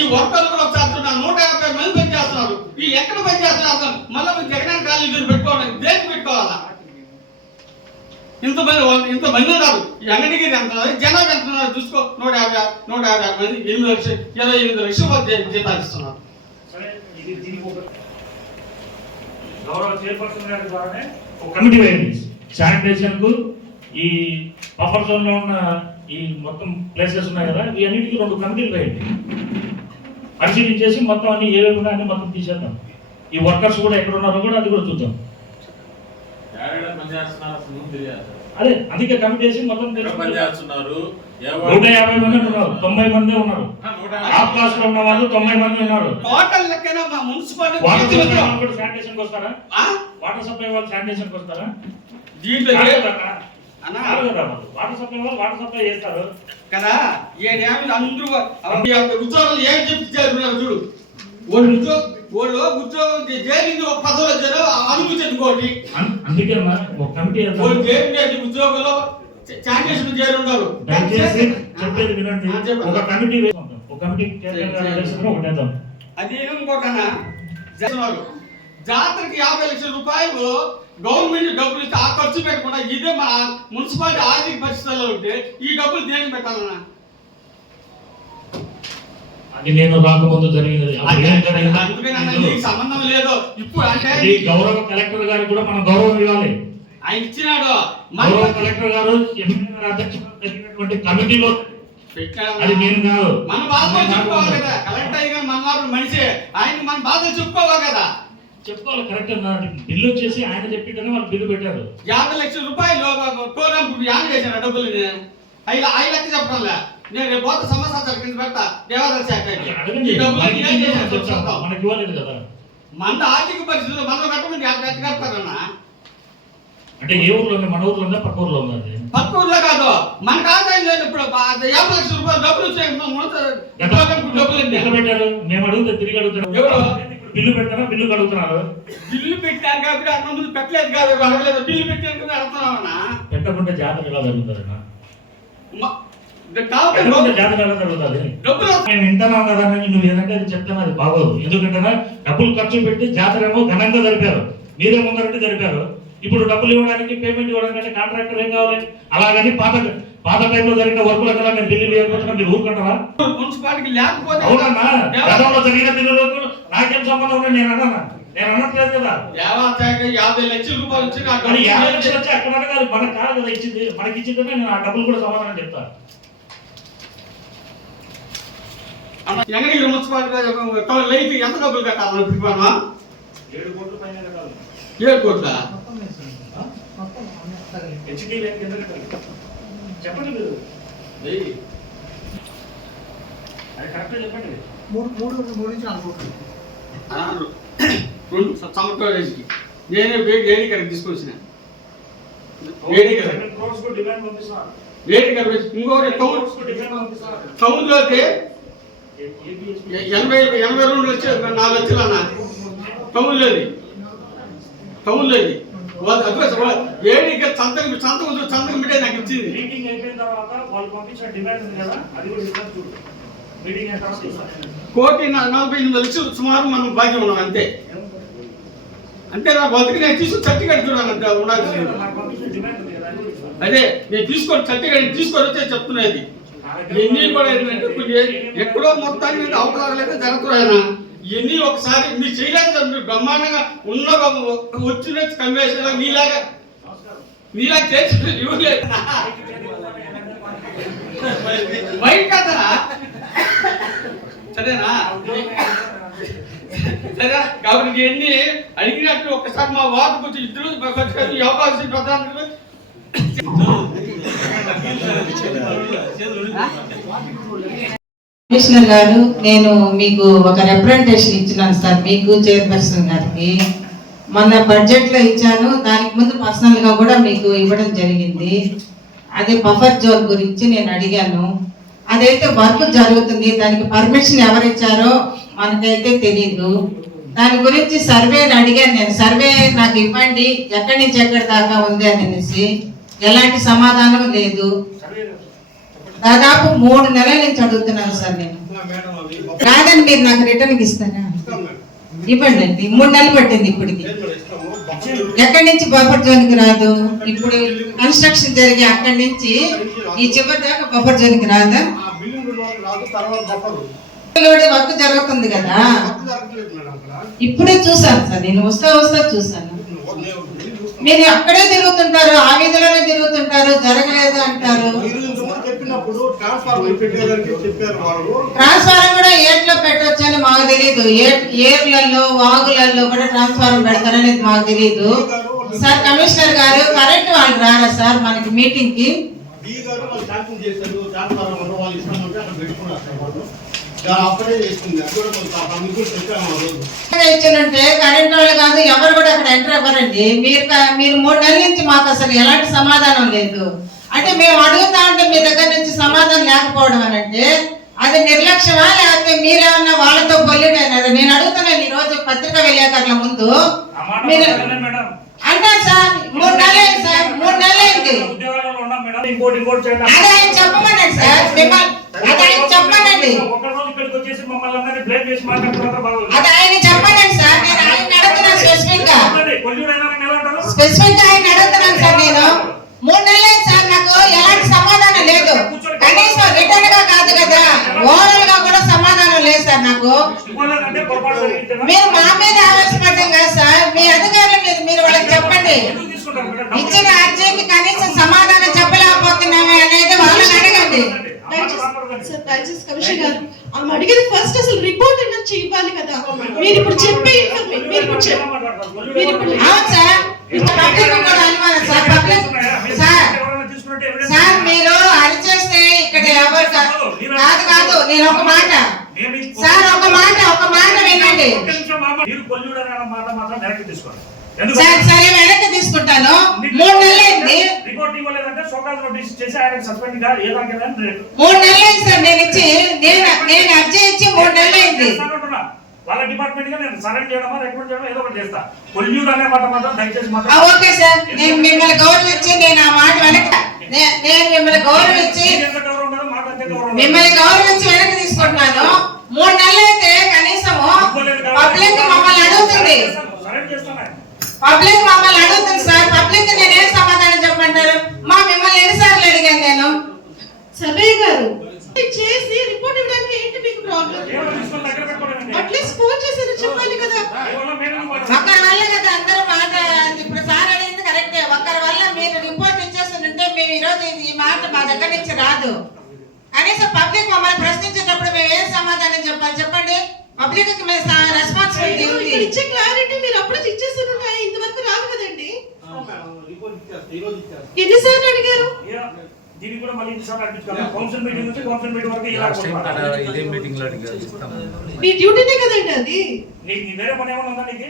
ఈ వర్కర్లు కూడా చేస్తున్నారు, 150 మంది పని చేస్తున్నారు. ఈ ఎక్కడ పని చేస్తున్నారు? మళ్ళీ జగన్ కాలేజీలు పెట్టుకోవాలి, దేనికి పెట్టుకోవాలా? ఇంతమంది ఉన్నారు. ఈ అంగడికి ఎంత జనాలు ఎంత ఉన్నారు చూసుకో. 150 మంది 8 లక్షలు 28 లక్షలు జీతాలు ఇస్తున్నారు. గౌరవ చైర్పర్సన్ గారి ద్వారానే ఒక కమిటీ వేయండి. శానిటేషన్ కు ఈ బఫర్ జోన్ లో ఉన్న ఈ మొత్తం ప్లేసెస్ ఉన్నాయి కదా, ఈ అన్నిటికీ 2 కమిటీలు వేయండి. పరిశీలించేసి మొత్తం అన్ని ఏవేవి ఉన్నాయని మొత్తం తీసేద్దాం. ఈ వర్కర్స్ కూడా ఎక్కడ ఉన్నారో కూడా అది కూడా చూద్దాం. అదే అందుకే కమిటీ వేసి మొత్తం 150 మంది ఉన్నారు, 90 మంది ఉన్నారు. టాప్ క్లాస్ లో ఉన్న వాళ్ళు 90 మంది ఉన్నారు. టోటల్ లెక్కన మా మున్సిపాలిటీ శానిటేషన్ వస్తారా? వాటర్ సప్లై వాళ్ళు శానిటేషన్ వస్తారా? దీంట్లో వాటర్ సప్లై వాళ్ళు వాటర్ సప్లై చేస్తారు కదా. 7 ఏళ్ళు అందరూ ఉద్యోగాలు ఏం చెప్పి చేరుకున్నారు చూడు. వాళ్ళు ఉద్యోగం చేరింది ఒక 10 రోజులు అనుభూతి కోటి. అందుకే ఒక కమిటీ ఉద్యోగులు శానిటేషన్ చేరి ఉన్నారు. దయచేసి చెప్పేది వినండి. ఒక కమిటీ ఒక కమిటీ ఒకటేద్దాం. అది ఇంకోటనా జాతరకి 50 లక్షల రూపాయలు గవర్నమెంట్ డబ్బులు ఇస్తే ఆ ఖర్చు పెట్టకుండా ఇదే మన మున్సిపాలిటీ ఆర్థిక పరిస్థితుల్లో ఉంటే ఈ డబ్బులు దేనికి పెట్టాలన్నా? అది నేను రాకముందు జరిగింది. సంబంధం లేదు. ఇప్పుడు అంటే గౌరవ కలెక్టర్ గారికి కూడా మనం గౌరవం ఇవ్వాలి. ఆయన ఇచ్చినాడు. గౌరవ కలెక్టర్ గారు అధ్యక్షుడు జరిగినటువంటి కమిటీలో అది నేను కాదు. మన బాధలు చెప్పుకోవాలి కదా. కలెక్టర్ అయ్యి మన వాళ్ళు మనిషి, ఆయన మన బాధలు చెప్పుకోవాలి కదా. చెప్పుకోవాలి. కరెక్ట్. బిల్లు వచ్చేసి ఆయన చెప్పింటనే వాళ్ళు బిల్లు పెట్టారు. 50 లక్షల రూపాయలు ప్రోగ్రామ్ యాన్ చేశారు. డబ్బులు 5 లక్షలు చెప్పడంలే. నేను రేపు పోతే సమాచారం కింద పెడతా దేవాదాయ శాఖ. మనకి ఇవ్వలేదు కదా. మన ఆర్థిక పరిస్థితులు మనం కట్టమని కడతారన్నా. అంటే ఏ ఊర్లో ఉంది? మన ఊర్లో ఉందా? పక్క ఊర్లో ఉందా? పక్క ఊర్లో కాదు, మనకు ఆదాయం లేదు. ఇప్పుడు 50 లక్షల రూపాయలు డబ్బులు డబ్బులు ఎక్కడ పెట్టారు? మేము అడిగితే తిరిగి అడుగుతున్నాం. బిల్లు పెట్టారా? బిల్లు అడుగుతున్నారు. బిల్లు పెట్టారు కాబట్టి అన్న ముందు పెట్టలేదు కాదు, అడగలేదు. బిల్లు పెట్టారు అడుగుతున్నామన్నా. పెట్టకుంటే జాతర ఎలా జరుగుతారన్నా? జాతర ఎలా జరుగుతుంది? మేము వింటున్నాం కదా, నువ్వు ఏదంటే అది చెప్తాను, అది బాగోదు. ఎందుకంటే డబ్బులు ఖర్చు పెట్టి జాతర ఏమో ఘనంగా జరిపారు, మీరే ముందరంటే జరిపారు. ఇప్పుడు డబ్బులు ఇవ్వడానికి పేమెంట్ ఇవ్వడానికి కాంట్రాక్టర్ ఏం కావాలి? అలాగని పాత టైంలో జరిగిన వర్కుల కదా నేను బిల్లు లేకపోతున్నా మీరు ఊరుకుంటారా? మున్సిపాలిటీ లేకపోతే అవునన్నా, గతంలో జరిగిన బిల్లులకు నాకేం సంబంధం ఉంది? నేను అనట్లేదు కదా. 50 లక్షల రూపాయలు వచ్చి 50 లక్షలు వచ్చి అక్కడ అడగాలి. మనకు కాదు కదా ఇచ్చింది. మనకి ఇచ్చిందే నేను ఆ డబ్బులు కూడా సమాధానం చెప్తా. ఎంగనగిరి మున్సిపాలిటీ లైట్ ఎంత డబ్బులు కట్టాలి? 7 కోట్ల పైన కట్టాలి. 7 కోట్ల చెప్పండి మీరు. అది కరెక్ట్ చెప్పండి. 3 నుంచి 4 కోట్లు. 2 సంవత్సరాలకి నేనే డైలీ కరెక్ట్ తీసుకొచ్చిన. వేడిగా వేడిగా ఇంకొకటి టౌన్లోకి 82 లక్షలు 4 లక్షలు అన్న టౌన్లోది వేడిగా సంతకం పెట్టే నాకు ఇచ్చింది. మీటింగ్ అయిపోయిన తర్వాత వాళ్ళు పంపించిన డిమాండ్ ఉంది కదా, అది కూడా ఇస్తాను చూడు. మీటింగ్ అయిన తర్వాత ఇస్తాను. 1,48,00,000 సుమారు మనం బాకీ ఉన్నాం అంతే. అంటే నా బతుకు నేను తీసుకుని సర్టిఫికేట్ చూడాలంట ఉండాల్సింది. అదే నేను తీసుకొని సర్టిఫికేట్ తీసుకొని వచ్చే చెప్తున్నది. ఇవన్నీ కూడా ఏంటంటే కొంచెం ఎక్కడో మొత్తానికి అవకరాలైతే జరుగుతున్నాయన. ఇవన్నీ ఒకసారి మీరు చేయలేదు, మీరు బ్రహ్మాండంగా ఉన్న వచ్చిన కన్వేషన్ నీలాగా చేసి ఇవ్వలేదు బయట కదా. సరేనా? సరే కాబట్టి ఇవన్నీ అడిగినట్టు ఒకసారి మా వార్డు కొంచెం ఇద్దరు ఈ అవకాశం ప్రధాన కమిషనర్ గారు, నేను మీకు ఒక రిప్రజెంటేషన్ ఇచ్చినాను సార్, మీకు చైర్పర్సన్ గారికి. మొన్న బడ్జెట్లో ఇచ్చాను, దానికి ముందు పర్సనల్గా కూడా మీకు ఇవ్వడం జరిగింది. అదే బఫర్ జోన్ గురించి నేను అడిగాను. అదైతే వర్క్ జరుగుతుంది, దానికి పర్మిషన్ ఎవరిచ్చారో మనకైతే తెలీదు. దాని గురించి సర్వేని అడిగాను నేను, సర్వే నాకు ఇవ్వండి ఎక్కడి నుంచి ఎక్కడి దాకా ఉంది అనేసి. ఎలాంటి సమాధానం లేదు. దాదాపు 3 నెలల నుంచి అడుగుతున్నాను సార్ నేను. కాదని మీరు నాకు రిటర్న్ ఇస్తారా? ఇవ్వండి అండి. 3 నెలలు పట్టింది ఇప్పటికి. ఎక్కడి నుంచి బఫర్ జోన్కి రాదు. ఇప్పుడు కన్స్ట్రక్షన్ జరిగి అక్కడి నుంచి ఈ చివరి దాకా బఫర్ జోన్కి రాదా? వర్క్ జరుగుతుంది కదా. ఇప్పుడే చూసాను సార్, నేను వస్తా చూసాను. మీరు అక్కడే తిరుగుతుంటారు, ఆ వీధిలోనే తిరుగుతుంటారు, జరగలేదు అంటారు. ట్రాన్స్ఫారం కూడా ఏట్లో పెట్టొచ్చు అని మాకు తెలియదు. ఏర్లలో వాగులలో కూడా ట్రాన్స్ఫారం పెడతారనేది మాకు తెలియదు. సార్ కమిషనర్ గారు, కరెంట్ వాళ్ళు రారా సార్ మనకి మీటింగ్ కి? ఇచ్చినంటే కరెంట్ వాళ్ళు కాదు ఎవరు కూడా అక్కడ ఎంటర్ అవ్వరండి. మీరు 3 నెలల నుంచి మాకు అసలు ఎలాంటి సమాధానం లేదు. అంటే మేము అడుగుతా ఉంటే మీ దగ్గర నుంచి సమాధానం లేకపోవడం అని అంటే అది నిర్లక్ష్యమా, లేకపోతే మీరేమన్నా వాళ్ళతో బొల్లిపోయినారు? నేను అడుగుతున్నాను ఈ రోజు పత్రికా విలేకరుల ముందు. మీరు అంటారు సార్ 3 నెలలు సార్, 3 నెలలైంది. అదే ఆయన చెప్పమనండి సార్, అది ఆయన చెప్పమనండి, అది ఆయన చెప్పమనండి సార్. నేను ఆయన అడుగుతున్నాను స్పెసిఫిక్ గా ఆయన అడుగుతున్నాను సార్. నేను 3 నెలలైంది సార్, నాకు ఎలాంటి సమాధానం లేదు. కనీసం రిటర్న్ గా కాదు కదా, ఓవరాల్ గా కూడా సమాధానం లేదు సార్ నాకు. మీరు మా మీద ఆవేశపడ్డం కాదు సార్, మీ అధికారుల మీద మీరు వాళ్ళకి చెప్పండి. ఇచ్చిన అర్జీకి కనీసం సమాధానం చెప్పలేకపోతున్నామే అనేది వాళ్ళని అడగండి. దయచేసి కమిషనర్ గారు, ఆమె అడిగేది ఫస్ట్ అసలు రిపోర్ట్ నుంచి ఇవ్వాలి కదా. మీరు ఇప్పుడు చెప్పే అవును సార్, సార్ మీరు అరిచేస్తే ఇక్కడ ఎవరు కాదు. నేను ఒక మాట సార్, ఒక మాట వినండి సార్. సరే వెనక్కి తీసుకుంటాను. 3 నెలలైంది. 3 నెలలైంది సార్ నేను ఇచ్చి, నేను అర్జీ ఇచ్చి 3 నెలలైంది. వాళ్ళ డిపార్ట్మెంట్ గా నేను సరెండర్ చేయడమా రికమెండ్ చేయడమా ఏదో ఒకటి చేస్తా. పొల్యూట్ అనే మాట మాత్రం దయచేసి ఓకే సార్, నేను మిమ్మల్ని గౌరవించి నేను ఆ మాట వెనక్కి మిమ్మల్ని గౌరవించి వెనక్కి తీసుకుంటున్నాను. 3 నెలలు అయితే కనీసము పబ్లిక్ మమ్మల్ని అడుగుతుంది. సార్ పబ్లిక్ నేనేం సమాధానం చెప్పమంటారు? మిమ్మల్ని ఎన్నిసార్లు అడిగాను నేను? సర్వే గారు చేసి రిపోర్ట్ ఇవ్వడానికి ఏంటి మీకు ప్రాబ్లం? అట్లీస్ట్ ఫోన్ చేసి చెప్పాలి కదా. ఒక్కరి వల్ల కదా అందరూ మాట. ఇప్పుడు సార్ అనేది కరెక్టే, ఒక్కరి వల్ల మీరు రిపోర్ట్ ఇచ్చేస్తుంటే మేము ఈ రోజు ఈ మాట మా దగ్గర నుంచి రాదు. కనీసం పబ్లిక్ మమ్మల్ని ప్రశ్నించేటప్పుడు మేము ఏం సమాధానం చెప్పాలి చెప్పండి? పబ్లిక్ రెస్పాన్సిబిలిటీ ఉంది. ఇచ్చే క్లారిటీ మీరు అప్పుడు ఇచ్చేస్తుంటే ఇంతవరకు రాదు కదండి. ఎన్నిసార్లు అడిగారు? దీనికి కూడా మళ్ళీ ఇన్సార్లు అడిగించుకోవాలి. కౌన్సిల్ మీటింగ్ నుంచి కౌన్సిల్ మీటింగ్ వరకు ఇలా ఇదే మీటింగ్ లో అడిగారు. మీ డ్యూటీనే కదండి అది. నీకు వేరే పని ఏమైనా ఉందా నీకు?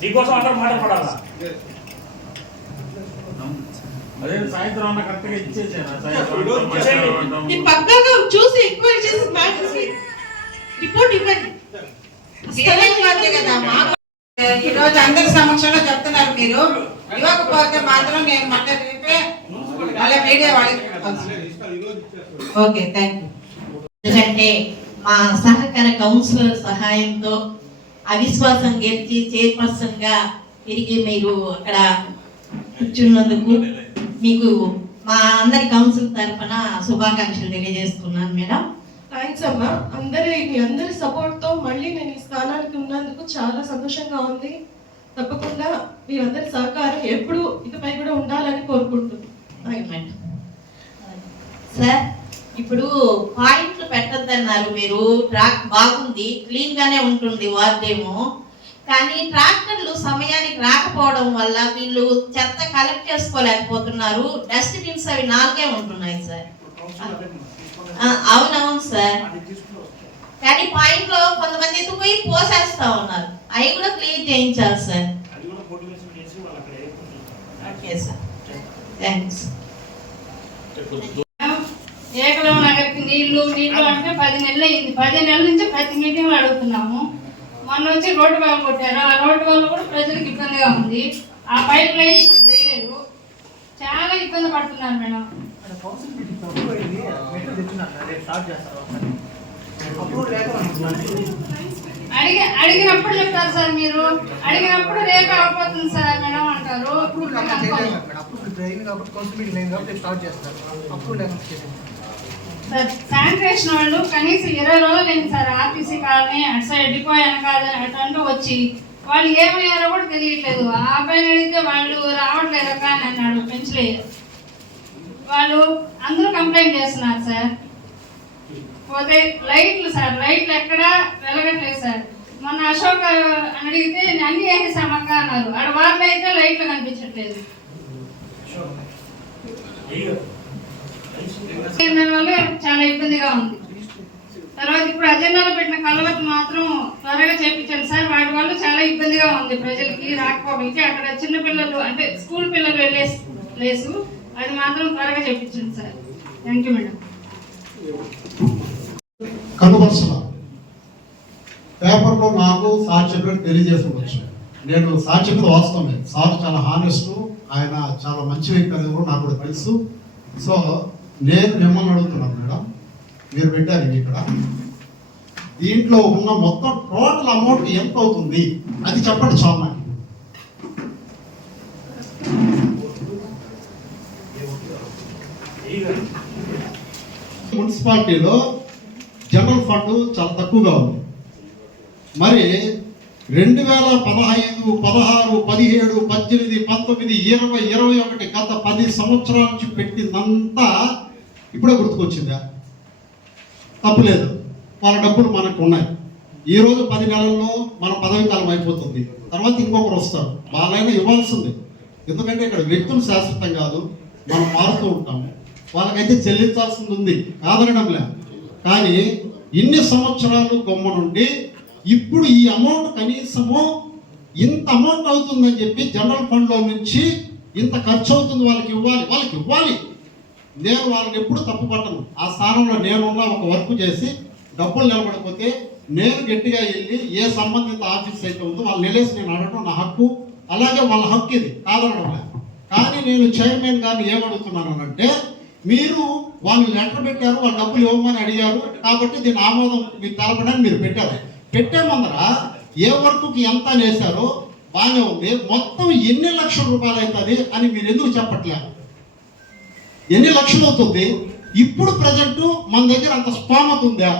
దీనికోసం అందరూ మాట్లాడాలా? అదే సాయంత్రం అన్న కరెక్ట్గా ఇచ్చేసాను ఈ పక్కగా చూసి ఎంక్వైరీ చేసి మ్యాటర్స్ రిపోర్ట్ ఇవ్వండి. ఈ రోజు అందరి సమక్షంలో చెప్తున్నారు, మీరు ఇవ్వకపోతే మాత్రం నేను మళ్ళీ రేపే మళ్ళీ మీడియా వాళ్ళకి ఓకే థ్యాంక్ యూ. ఎందుకంటే మా సహకార కౌన్సిలర్ సహాయంతో అవిశ్వాసం గెలిచి చైర్పర్సన్ గా తిరిగి మీరు అక్కడ కూర్చున్నందుకు మీకు మా అందరి కౌన్సిల్ తరఫున శుభాకాంక్షలు తెలియజేస్తున్నాను మేడం. థ్యాంక్స్ అమ్మా. మీ అందరి సపోర్ట్ తో మళ్ళీ నేను ఈ స్థానానికి ఉన్నందుకు చాలా సంతోషంగా ఉంది. తప్పకుండా మీరందరి సహకారం ఎప్పుడు ఇకపై కూడా ఉండాలని కోరుకుంటున్నాను. సార్, ఇప్పుడు పాయింట్లు పెట్టద్దన్నారు మీరు. ట్రాక్ బాగుంది, క్లీన్ గానే ఉంటుంది వార్డేమో, కానీ ట్రాక్టర్లు సమయానికి రాకపోవడం వల్ల వీళ్ళు చెత్త కలెక్ట్ చేసుకోలేకపోతున్నారు. డస్ట్బిన్స్ అవి 4 ఉంటున్నాయి సార్. అవునవును సార్, కానీ పాయింట్ లో కొంతమంది ఎత్తుకుపోయి పోసేస్తా ఉన్నారు. అవి కూడా క్లీన్ చేయించాలి sir. Okay sir, thanks. Ekalavya నగర్కి నీళ్లు అంటే 10 నెలలు అయింది. 10 నెలల నుంచి ప్రతి మీటింగ్ అడుగుతున్నాము. మొన్న వచ్చి రోడ్డు వాళ్ళు కొట్టారు. ఆ రోడ్డు వల్ల కూడా ప్రజలకు ఇబ్బందిగా ఉంది. ఆ పైప్ లైన్ ఇప్పుడు వేయలేదు. చాలా ఇబ్బంది పడుతున్నారు మేడం. అడిగినప్పుడు చెప్తారు సార్, మీరు అడిగినప్పుడు రేపు అయిపోతుంది సార్ మేడం అంటారు. సార్ శానిటేషన్ వాళ్ళు కనీసం 20 రోజులు అయింది సార్. ఆర్టీసీ కాలనీ అటు సైడ్ డిపో వెనకాల అటు వచ్చి వాళ్ళు ఏమయ్యారో కూడా తెలియట్లేదు. ఆ అబ్బాయిని అడిగితే వాళ్ళు రావట్లేదు కానీ అన్నాడు. పెంచలేదు. వాళ్ళు అందరూ కంప్లైంట్ చేస్తున్నారు సార్. పోతే లైట్లు సార్, లైట్లు ఎక్కడా వెలగట్లేదు సార్. మొన్న అశోక్ అడిగితే అన్ని వేసేసామక్క అన్నారు. ఆడ వాళ్ళు అయితే లైట్లు కనిపించట్లేదు. వల్ల చాలా ఇబ్బందిగా ఉంది. తర్వాత ఇప్పుడు అజెండాలో పెట్టిన కలవట్లు మాత్రం త్వరగా చేయించండి సార్. వాటి వల్ల చాలా ఇబ్బందిగా ఉంది ప్రజలకి రాకపోవడానికి. అక్కడ చిన్న పిల్లలు అంటే స్కూల్ పిల్లలు వెళ్ళే ప్లేసు, అది మాత్రం త్వరగా చేయించండి సార్. Thank you madam. కనుపరచల పేపర్లో నాకు సార్ చెప్పినట్టు తెలియజేసుకోవచ్చు. నేను సార్ చెప్పిన వాస్తవమే. సార్ చాలా హానెస్ట్, ఆయన చాలా మంచి వ్యక్తి అనేది కూడా నాకు కూడా తెలుసు. సో నేను మిమ్మల్ని అడుగుతున్నాను మేడం, మీరు పెట్టారు ఇక్కడ, దీంట్లో ఉన్న మొత్తం టోటల్ అమౌంట్ ఎంత అవుతుంది అది చెప్పండి చాలు నాకు. మున్సిపాలిటీలో జనరల్ ఫండ్ చాలా తక్కువగా ఉంది. మరి 2015, 16, 17, 18, 19, 20, 21 గత 10 సంవత్సరాల నుంచి పెట్టిందంతా ఇప్పుడే గుర్తుకొచ్చిందా? తప్పులేదు, వాళ్ళ డబ్బులు మనకు ఉన్నాయి. ఈరోజు 10 నెలల్లో మన పదవి కాలం అయిపోతుంది. తర్వాత ఇంకొకరు వస్తారు, వాళ్ళైనా ఇవ్వాల్సింది. ఎందుకంటే ఇక్కడ వ్యక్తులు శాశ్వతం కాదు, మనం మారుతూ ఉంటాము. వాళ్ళకైతే చెల్లించాల్సింది ఉంది, కాదనడంలే. కానీ ఇన్ని సంవత్సరాలు గొమ్మ నుండి ఇప్పుడు ఈ అమౌంట్ కనీసము ఇంత అమౌంట్ అవుతుందని చెప్పి జనరల్ ఫండ్లో నుంచి ఇంత ఖర్చు అవుతుంది వాళ్ళకి ఇవ్వాలి. నేను వాళ్ళని ఎప్పుడు తప్పు పట్టను. ఆ స్థానంలో నేనున్న ఒక వర్క్ చేసి డబ్బులు నిలబడిపోతే నేను గట్టిగా వెళ్ళి ఏ సంబంధిత ఆఫీస్ అయితే ఉందో వాళ్ళు నిలేసి నేను అడగడం నా హక్కు. అలాగే వాళ్ళ హక్కు ఇది, కాదనడం లేదు. కానీ నేను చైర్మన్ గారిని ఏమడుగుతున్నానంటే, మీరు వాళ్ళు లెటర్ పెట్టారు, వాళ్ళు డబ్బులు ఇవ్వమని అడిగారు కాబట్టి దీని ఆమోదం మీకు తెలపడానికి మీరు పెట్టే ముందర ఏ వర్క్కి ఎంత వేశారో బాగానే ఉంది, మొత్తం ఎన్ని లక్షల రూపాయలు అవుతుంది అని మీరు ఎందుకు చెప్పట్లేదు? ఎన్ని లక్షలు అవుతుంది? ఇప్పుడు ప్రజెంట్ మన దగ్గర అంత స్తోమత ఉందా?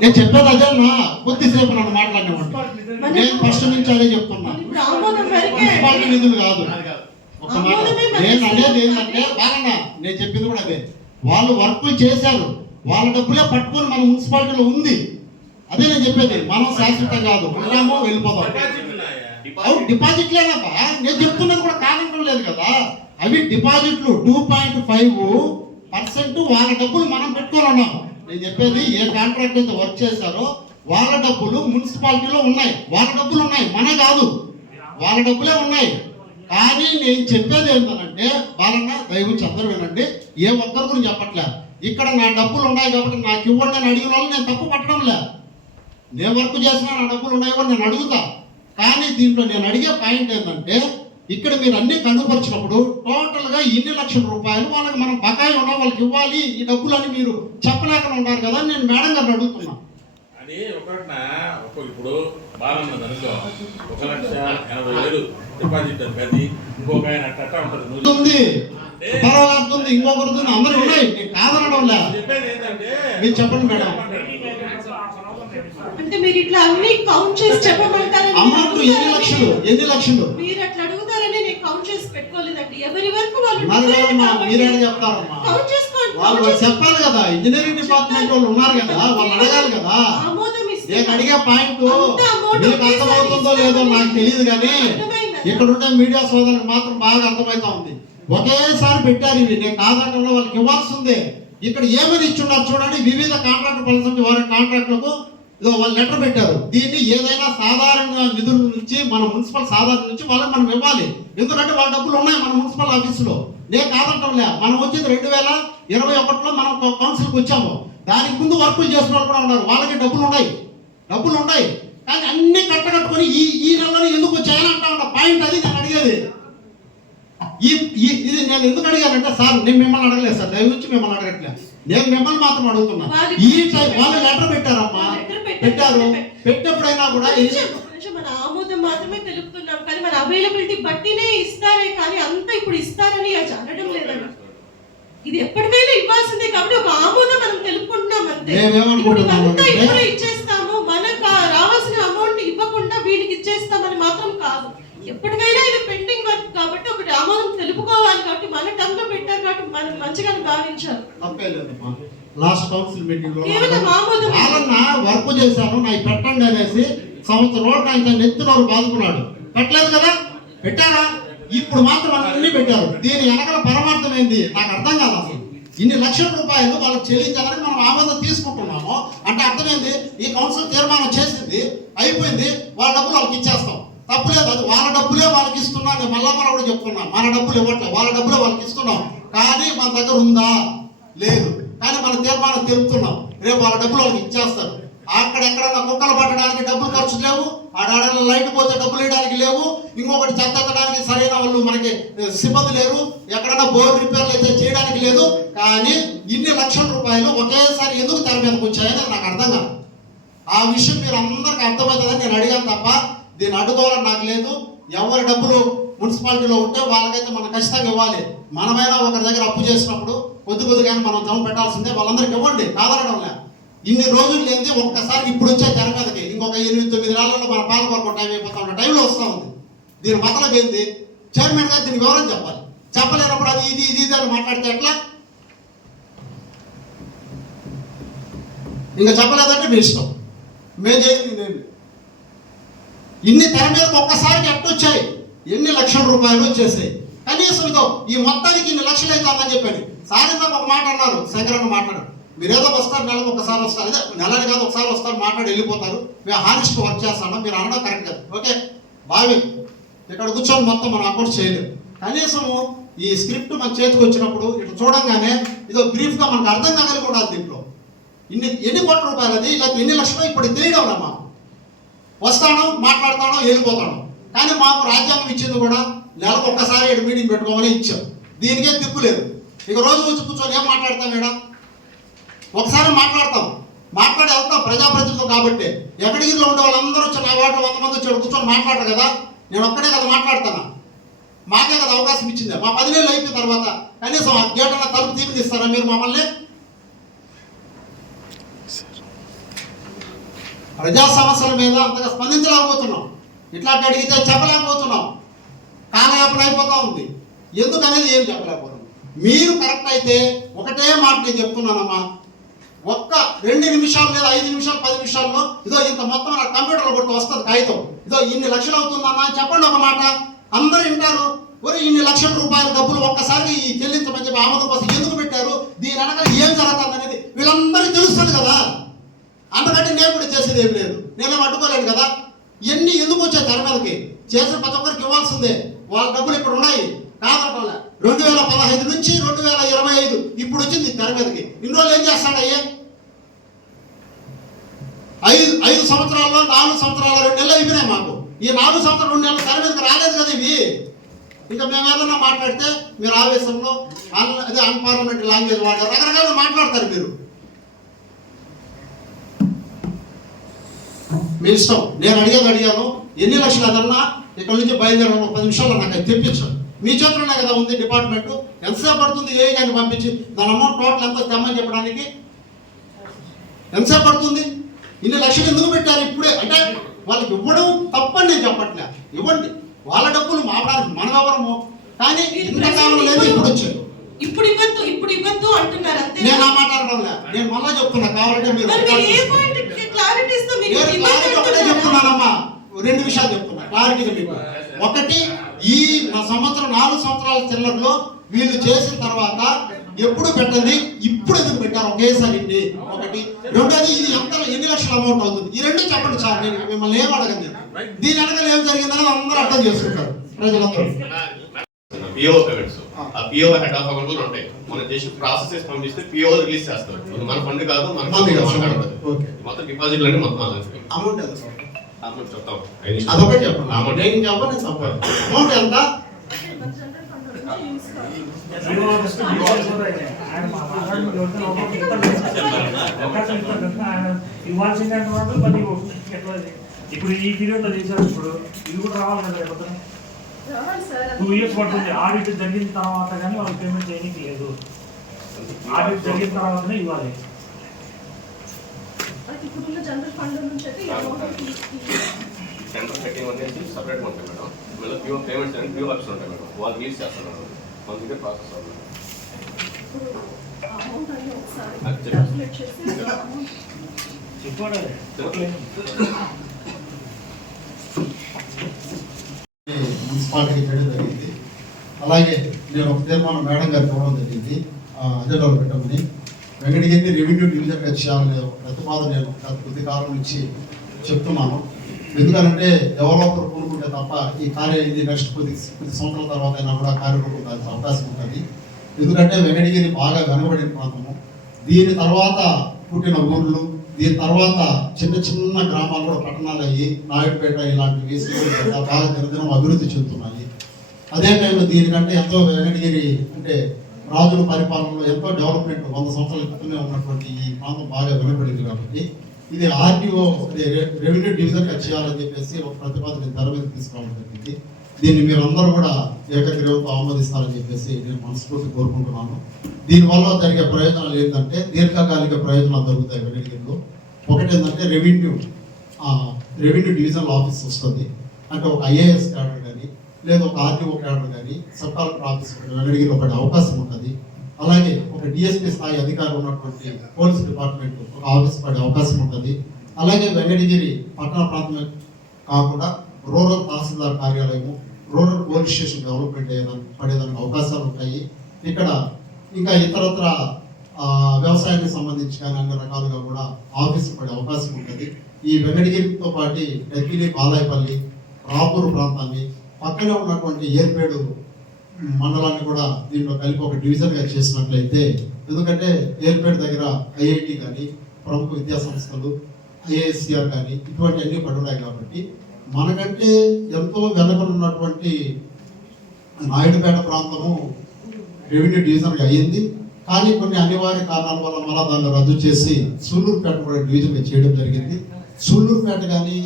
నేను చెప్పేది అదే నా కొద్దిసేపు నన్ను మాట్లాడినవాడు. నేను ఫస్ట్ నుంచి అదే చెప్తున్నా, మున్సిపాలిటీ నిధులు కాదు. ఒక మాట నేను అనేది ఏంటంటే, బాగా నేను చెప్పింది కూడా అదే. వాళ్ళు వర్కులు చేశారు, వాళ్ళ డబ్బులే పట్టుకొని మన మున్సిపాలిటీలో ఉంది. అదే నేను చెప్పేది. మనం శాశ్వతం కాదు, ఉన్నామో వెళ్ళిపోతాం. డిపాజిట్లేనప్పా నేను చెప్తున్నది కూడా కారణం లేదు కదా. అవి డిపాజిట్లు 2.5% వాళ్ళ డబ్బులు మనం పెట్టుకొని ఉన్నాము. నేను చెప్పేది ఏ కాంట్రాక్ట్ అయితే వర్క్ చేశారో వాళ్ళ డబ్బులు మున్సిపాలిటీలో ఉన్నాయి, వాళ్ళ డబ్బులు ఉన్నాయి, మన కాదు, వాళ్ళ డబ్బులే ఉన్నాయి. కానీ నేను చెప్పేది ఏంటంటే వాళ్ళన్న దయవుంచి అందరూ వినండి, ఏ ఒక్కరి గురించి చెప్పట్లే. ఇక్కడ నా డబ్బులు ఉన్నాయి కాబట్టి నాకు ఇవ్వండి అని అడిగిన వాళ్ళు నేను తప్పు పట్టడం లే. నేను వర్క్ చేసినా నా డబ్బులు ఉన్నాయో నేను అడుగుతా. కానీ దీంట్లో నేను అడిగే పాయింట్ ఏంటంటే ఇక్కడ మీరు అన్ని కనుపరిచినప్పుడు టోటల్గా ఇన్ని లక్షల రూపాయలు వాళ్ళకి మనం బకాయి ఉన్నా వాళ్ళకి ఇవ్వాలి ఈ డబ్బులు అని మీరు చెప్పలేకుండా ఉన్నారు కదా. నేను మేడం గారిని అడుగుతున్నా. అది ఇప్పుడు బాగుంది అనుకో, 1,80,000 డిపాజిట్ అది ఇంకొక ఆయన అట్ట ఉంటుంది, పర్వాలేదు, ఇంకొకరు అందరూ ఉన్నాయి, నేను కాదనడం లేదు. చెప్పేది ఏంటంటే మీరు చెప్పండి మేడం. అంటే మీరు ఇట్లా అన్ని కౌంట్ చేసి చెప్పమంటారని అమౌంట్ ఎన్ని లక్షలు మీరు అట్లా అడుగుతారని నేను కౌంట్ చేసి పెట్టుకోలేదండి. ఎవరి వరకు వాళ్ళు మీరే చెప్తారమ్మా, కౌంట్ చేసుకోండి. వాళ్ళు చెప్పాలి కదా, ఇంజనీరింగ్ డిపార్ట్మెంట్ వాళ్ళు ఉన్నారు కదా, వాళ్ళు అడగాలి కదా. ఆమోదం ఇస్తే నేను అడిగే పాయింట్ మీకు అర్థమవుతుందో లేదో నాకు తెలియదు, కానీ ఇక్కడ ఉండే మీడియా సోదరులకు మాత్రం బాగా అర్థమవుతా ఉంది. ఒకేసారి పెట్టారు ఇవి, నేను కాదంటే వాళ్ళకి ఇవ్వాల్సిందే. ఇక్కడ ఏమని ఇచ్చున్నారు చూడండి, వివిధ కాంట్రాక్ట్ పర్సన్ వారి కాంట్రాక్టులకు వాళ్ళు లెటర్ పెట్టారు. దీన్ని ఏదైనా సాధారణ నిధుల నుంచి మన మున్సిపల్ సాధారణ నుంచి వాళ్ళకి మనం ఇవ్వాలి, ఎందుకంటే వాళ్ళ డబ్బులు ఉన్నాయి మన మున్సిపల్ ఆఫీసులో. నేను కాదంటంలే, మనం వచ్చింది 2021లో మనం కౌన్సిల్కి వచ్చాము. దానికి ముందు వర్కులు చేసిన వాళ్ళు కూడా ఉన్నారు, వాళ్ళకి డబ్బులు ఉన్నాయి. కానీ అన్ని కట్టకట్టుకొని ఈ నెలలో ఎందుకు వచ్చాయని అంటా ఉన్నా. పాయింట్ అది నేను అడిగేది. ఇది నేను ఎందుకు అడిగానంటే సార్, నేను మిమ్మల్ని అడగలేదు సార్, దయవుంచి మిమ్మల్ని అడగట్లేదు, నేను మిమ్మల్ని మాత్రం అడుగుతున్నా. ఈ టైం వాళ్ళు లెటర్ పెట్టారమ్మా, పెట్టారు. పెట్టినప్పుడైనా కూడా మన ఆమోదం మాత్రమే తెలుపుతున్నాం, కానీ మన అవైలబిలిటీ బట్టినే ఇస్తారే, కానీ అంతా ఇప్పుడు ఇస్తారని అనడం లేదండి. ఇది ఎప్పటికైనా ఇవ్వాల్సిందే కాబట్టి ఒక ఆమోదం మనం తెలుపుకుంటున్నాం అంతే. ఇప్పుడు ఇచ్చేస్తాము, మనకు రావాల్సిన అమౌంట్ ఇవ్వకుండా వీళ్ళకి ఇచ్చేస్తామని మాత్రం కాదు. ఎప్పటికైనా ఇది పెండింగ్ వర్క్ కాబట్టి ఒకటి ఆమోదం తెలుపుకోవాలి, కాబట్టి మన టర్మ్ లో పెట్టారు కాబట్టి మనం మంచిగా భావించాలి. లాస్ట్ కౌన్సిల్ మీటింగ్ లో కేవలం ఆమోదం వర్క్ చేశాను, నాకు పెట్టండి అనేసి సంవత్సరం రోజులు ఆయన నెత్తినోరు బాదుకున్నాడు. పెట్టలేదు కదా, పెట్టారా? ఇప్పుడు మాత్రం అన్ని పెట్టారు. దీని వెనకాల పరమార్థం ఏంది నాకు అర్థం కాదు అసలు. ఇన్ని లక్షల రూపాయలు వాళ్ళకి చెల్లించాలని మనం ఆమోదం తీసుకుంటున్నాము అంటే అర్థమైంది. ఈ కౌన్సిల్ తీర్మానం చేసింది, అయిపోయింది, వాళ్ళ డబ్బులు వాళ్ళకి ఇచ్చేస్తాం, తప్పులేదు. అది వాళ్ళ డబ్బులే వాళ్ళకి ఇస్తున్నాం. నేను మళ్ళా కూడా చెప్తున్నాం, మన డబ్బులు ఇవ్వట్లేదు, వాళ్ళ డబ్బులే వాళ్ళకి ఇస్తున్నాం. కానీ మన దగ్గర ఉందా లేదు, కానీ మన తీర్మానం తెలుపుతున్నాం, రేపు వాళ్ళ డబ్బులు వాళ్ళకి ఇచ్చేస్తారు. అక్కడెక్కడన్నా కుక్కలు పట్టడానికి డబ్బులు ఖర్చు లేవు, ఆడాడలో లైట్ పోతే డబ్బులు వేయడానికి లేవు, ఇంకొకటి చెత్త ఎత్తడానికి సరైన వాళ్ళు మనకి సిబ్బంది లేరు, ఎక్కడన్నా బోర్ రిపేర్లు అయితే చేయడానికి లేదు. కానీ ఇన్ని లక్షల రూపాయలు ఒకేసారి ఎందుకు తెర మీదకి వచ్చాయని నాకు అర్థం కాదు. ఆ విషయం మీరు అందరికి అర్థమవుతుందని నేను అడిగాను తప్ప దీన్ని అడ్డుకోవాలని నాకు లేదు. ఎవరి డబ్బులు మున్సిపాలిటీలో ఉంటే వాళ్ళకైతే మనం ఖచ్చితంగా ఇవ్వాలి. మనమైనా ఒకరి దగ్గర అప్పు చేసినప్పుడు కొద్దిగానే మనం జమ పెట్టాల్సిందే, వాళ్ళందరికీ ఇవ్వండి, కాదనడం లే. ఇన్ని రోజులు లేని ఒక్కసారి ఇప్పుడు వచ్చే తెర మీదకి ఇంకొక 8-9 నెలల్లో మన పాలకొరకు టైం అయిపోతా ఉన్న టైంలో వస్తూ ఉంది. దీని మతలబ్ ఏంది? చైర్మన్ గారు దీనికి వివరం చెప్పాలి. చెప్పలేనప్పుడు అది ఇది అని మాట్లాడితే ఎట్లా? ఇంకా చెప్పలేదంటే మీ ఇష్టం, మేము చేసింది. ఇన్ని తెర మీదకి ఒక్కసారికి ఎట్టొచ్చాయి, ఎన్ని లక్షల రూపాయలు వచ్చేసాయి. కనీసం ఇదో ఈ మొత్తానికి ఇన్ని లక్షలు అవుతుందని చెప్పాను. సాయంత్రం ఒక మాట అన్నారు, శంకరన్న మాట్లాడారు, మీరేదో వస్తారు, నెలకు ఒకసారి వస్తారు, అదే నెలని కాదు ఒకసారి వస్తారు, మాట్లాడి వెళ్ళిపోతారు, మేము హానెస్ట్ వర్క్ చేస్తాను, మీరు అనడం కరెక్ట్ కాదు. ఓకే బాగా ఇక్కడ కూర్చొని మొత్తం మనం అకౌంట్ చేయలేము. కనీసము ఈ స్క్రిప్ట్ మన చేతికి వచ్చినప్పుడు ఇట్లా చూడంగానే ఇదో బ్రీఫ్గా మనకు అర్థం కాగలిగి ఉండాలి. దీంట్లో ఎన్ని కోట్ల రూపాయలు అది, ఇలా ఎన్ని లక్షలు ఇప్పుడు తెలియడం మా వస్తాను, మాట్లాడతాను, వెళ్ళిపోతాను. కానీ మాకు రాజ్యాంగం ఇచ్చింది కూడా నెలకు ఒక్కసారి 7 మీటింగ్ పెట్టుకోమని ఇచ్చాం. దీనికే తిప్పు లేదు. ఇక రోజు వచ్చి కూర్చొని ఏం మాట్లాడతాం? మేడం ఒకసారి మాట్లాడతాం, మాట్లాడి వెళ్తాం ప్రజాప్రతినిధులు కాబట్టి. ఎక్కడిగిరిలో ఉండే వాళ్ళందరూ వచ్చి నా వాటిలో 100 మంది వచ్చి కూర్చొని మాట్లాడరు కదా, నేను ఒక్కడే కదా మాట్లాడతాను. మాకే కదా అవకాశం ఇచ్చింది. మా 10 నెలలు అయిపోయిన తర్వాత కనీసం ఆ గేట్ అన్న తలుపు తీపిస్తారా మీరు మమ్మల్ని? ప్రజా సమస్యల మీద అంతగా స్పందించలేకపోతున్నాం, ఇట్లాంటి అడిగితే చెప్పలేకపోతున్నాం, కాలయాపన అయిపోతా ఉంది. ఎందుకనేది ఏం చెప్పలేకపోతున్నాం. మీరు కరెక్ట్ అయితే ఒకటే మాట నేను చెప్తున్నానమ్మా, ఒక్క 2 నిమిషాలు లేదా 5 నిమిషాలు 10 నిమిషాల్లో ఇదో ఇంత మొత్తం నా కంప్యూటర్లో కొడుతూ వస్తుంది కాగితం, ఇదో ఇన్ని లక్షలు అవుతుందన్నా చెప్పండి ఒక మాట, అందరూ వింటారు. ఒరే ఇన్ని లక్షల రూపాయల డబ్బులు ఒక్కసారి చెల్లించమని చెప్పి ఆమోదం కోసం ఎందుకు పెట్టారు, దీని వెనక ఏం జరుగుతుంది అనేది వీళ్ళందరికీ తెలుస్తుంది కదా. అందుకంటే నేను కూడా చేసేది ఏం లేదు, నేను అడ్డుకోలేను కదా. ఇవన్నీ ఎందుకు వచ్చాయి తెర మీదకి? చేసిన ప్రతి ఒక్కరికి ఇవ్వాల్సిందే, వాళ్ళ డబ్బులు ఇక్కడ ఉన్నాయి కాదనటంలే. 2015 నుంచి 2025 ఇప్పుడు వచ్చింది తెర మీదకి. ఇన్ని రోజులు ఏం చేస్తాడయ్యే? 5 సంవత్సరాల్లో 4 సంవత్సరాలు 2 నెలలు అయిపోయినాయి మాకు. ఈ 4 సంవత్సరాలు 2 నెలలు తెర మీదకి రాలేదు కదా ఇవి. ఇంకా మేము ఏదన్నా మాట్లాడితే మీరు ఆవేశంలో అదే అన్పార్లమెంటరీ లాంగ్వేజ్ వాడారు, రకరకాలుగా మాట్లాడతారు మీరు. మీ ఇష్టం. నేను అడిగాను, ఎన్ని లక్షలు అదన్నా ఇక్కడ నుంచి బయలుదేరడం 10 నిమిషాల్లో నాకు అది తెప్పించాను. మీ చేతుల్లోనే కదా ఉంది డిపార్ట్మెంట్. ఎంతసేపు పడుతుంది ఏ కానీ పంపించి దాని అమౌంట్ టోటల్ ఎంత తెమ్మని చెప్పడానికి? ఎంతసేపు పడుతుంది? ఇన్ని లక్షలు ఎందుకు పెట్టారు ఇప్పుడే? అంటే వాళ్ళకి ఇవ్వడం తప్పని నేను చెప్పట్లే, ఇవ్వండి. వాళ్ళ డబ్బులు మాపడానికి మన వ్యవరము. కానీ ఇంతకాలం లేదు, ఇప్పుడు వచ్చారు. ఇప్పుడు ఇవ్వద్దు అంటున్నారు అంతే. నేను ఆ మాట్లాడడంలే, నేను మళ్ళా చెప్తున్నా, కావాలంటే మీరు ఒకటే చెప్తున్నానమ్మా. 2 విషయాలు చెప్తున్నా క్లారిటీగా మీకు. ఒకటి, ఈ నా సంవత్సరం 4 సంవత్సరాల చిల్లరలో వీళ్ళు చేసిన తర్వాత ఎప్పుడు పెట్టండి, ఇప్పుడు ఎందుకు పెట్టారు ఒకేసారి? ఒకటి. రెండోది, ఇది ఎన్ని లక్షల అమౌంట్ అవుతుంది? ఈ 2 చెప్పండి సార్. నేను మిమ్మల్ని ఏం అడగను. నేను దీని వెనకాల ఏం జరిగిందని అందరూ అర్థం చేసుకుంటారు ప్రజలందరూ. పిఓ పేమెంట్స్, ఆ పిఓ హెడ్ ఆఫ్ అకౌంట్ కూడా ఉంటాయి. మనం చేసి ప్రాసెస్ పంపిస్తే పిఓ రిలీజ్ చేస్తారు. మన ఫండ్ కాదు, మన మొత్తం డిపాజిట్లు అంటే మొత్తం అమౌంట్ అమౌంట్ చెప్తాం. అదొకటి చెప్పండి. అమౌంట్ ఎంత? ఇప్పుడు ఈ పీరియడ్ లో చేశారు. ఇప్పుడు ఇది కూడా రావాలి కదా, లేకపోతే 2 ఇయర్స్ పడుతుంది. ఆడిట్ జరిగిన తర్వాత కానీ వాళ్ళకి పేమెంట్ చేయడానికి లేదు. ఆడిట్ జరిగిన తర్వాతనే ఇవ్వాలి. సెంటర్ సెట్టింగ్ అనేది సపరేట్ ఉంటాయి మేడం. మళ్ళీ పిఓ పేమెంట్స్ అని పిఓ ఆఫీస్ ఉంటాయి మేడం, వాళ్ళు లీడ్ చేస్తారు మేడం. మన దగ్గర ప్రాసెస్ అవుతుంది. మున్సిపాలిటీకి చేయడం జరిగింది. అలాగే నేను ఒక తీర్మానం మేడం గారికి ఇవ్వడం జరిగింది, అజెండాలో పెట్టమని. వెంకటగిరి రెవెన్యూ డివిజన్గా చేయాలనే ప్రతిపాదన నేను గత కొద్ది కాలం నుంచి చెప్తున్నాను. ఎందుకంటే డెవలపర్ కొనుక్కుంటే తప్ప ఈ కార్యం ఇది నెక్స్ట్ కొద్ది సంవత్సరాల తర్వాత అయినా కూడా కార్యరూపం దానికి అవకాశం ఉంటుంది. ఎందుకంటే వెంకటగిరి బాగా వెనబడిన ప్రాంతము. దీని తర్వాత పుట్టిన ఊర్లు, దీని తర్వాత చిన్న చిన్న గ్రామాలు కూడా పట్టణాలు అయ్యి నాయుడుపేట ఇలాంటివి బాగా దినదినం అభివృద్ధి చెందుతున్నాయి. అదే టైంలో దీనికంటే ఎంతో వెంకటగిరి అంటే రాజుల పరిపాలనలో ఎంతో డెవలప్మెంట్ 100 సంవత్సరాల క్రితమే ఉన్నటువంటి ఈ ప్రాంతం బాగా వెనబడింది. కాబట్టి ఇది ఆర్టీఓ రెవెన్యూ డివిజన్గా చేయాలని చెప్పేసి ఒక ప్రతిపాదన తెర మీద తీసుకోవడం జరిగింది. దీన్ని మీరందరూ కూడా ఏకగ్రీవంతో ఆమోదిస్తారని చెప్పేసి నేను మనస్ఫూర్తి కోరుకుంటున్నాను. దీనివల్ల జరిగే ప్రయోజనాలు ఏంటంటే దీర్ఘకాలిక ప్రయోజనాలు జరుగుతాయి వెంకటగిరిలో. ఒకటి ఏంటంటే రెవెన్యూ డివిజనల్ ఆఫీస్ వస్తుంది. అంటే ఒక ఐఏఎస్ క్యాడర్ కానీ లేదా ఒక ఆర్టీఓ క్యాడర్ కానీ సబ్ కలెక్టర్ ఆఫీస్ వెంకటగిరిలో పడే అవకాశం ఉంటుంది. అలాగే ఒక డిఎస్పీ స్థాయి అధికారులు ఉన్నటువంటి పోలీస్ డిపార్ట్మెంట్ ఒక ఆఫీస్ పడే అవకాశం ఉంటుంది. అలాగే వెంకటగిరి పట్టణ ప్రాంతమే కాకుండా రూరల్ తహసీల్దార్ కార్యాలయము, రూరల్ పోలీస్ స్టేషన్ డెవలప్మెంట్ పడేదానికి అవకాశాలు ఉంటాయి. ఇక్కడ ఇంకా ఇతరత్ర వ్యవసాయానికి సంబంధించి కానీ అన్ని రకాలుగా కూడా ఆఫీసులు పడే అవకాశం ఉంటుంది. ఈ వెంకటగిరితో పాటు డెక్కిలి, బాలాయపల్లి, రాపూరు ప్రాంతాన్ని పక్కనే ఉన్నటువంటి ఏర్పేడు మండలాన్ని కూడా దీంట్లో కలిపి ఒక డివిజన్గా చేసినట్లయితే, ఎందుకంటే ఏర్పేట దగ్గర ఐఐటి కానీ ప్రముఖ విద్యా సంస్థలు ఐఏఎస్సిఆర్ కానీ ఇటువంటి అన్ని పడున్నాయి. కాబట్టి మనకంటే ఎంతో వెనకనున్నటువంటి నాయుడుపేట ప్రాంతము రెవెన్యూ డివిజన్గా అయ్యింది. కానీ కొన్ని అనివార్య కారణాల వల్ల మళ్ళీ దాన్ని రద్దు చేసి సూళ్ళూరుపేట కూడా డివిజన్గా చేయడం జరిగింది. సూళ్ళూరుపేట కానీ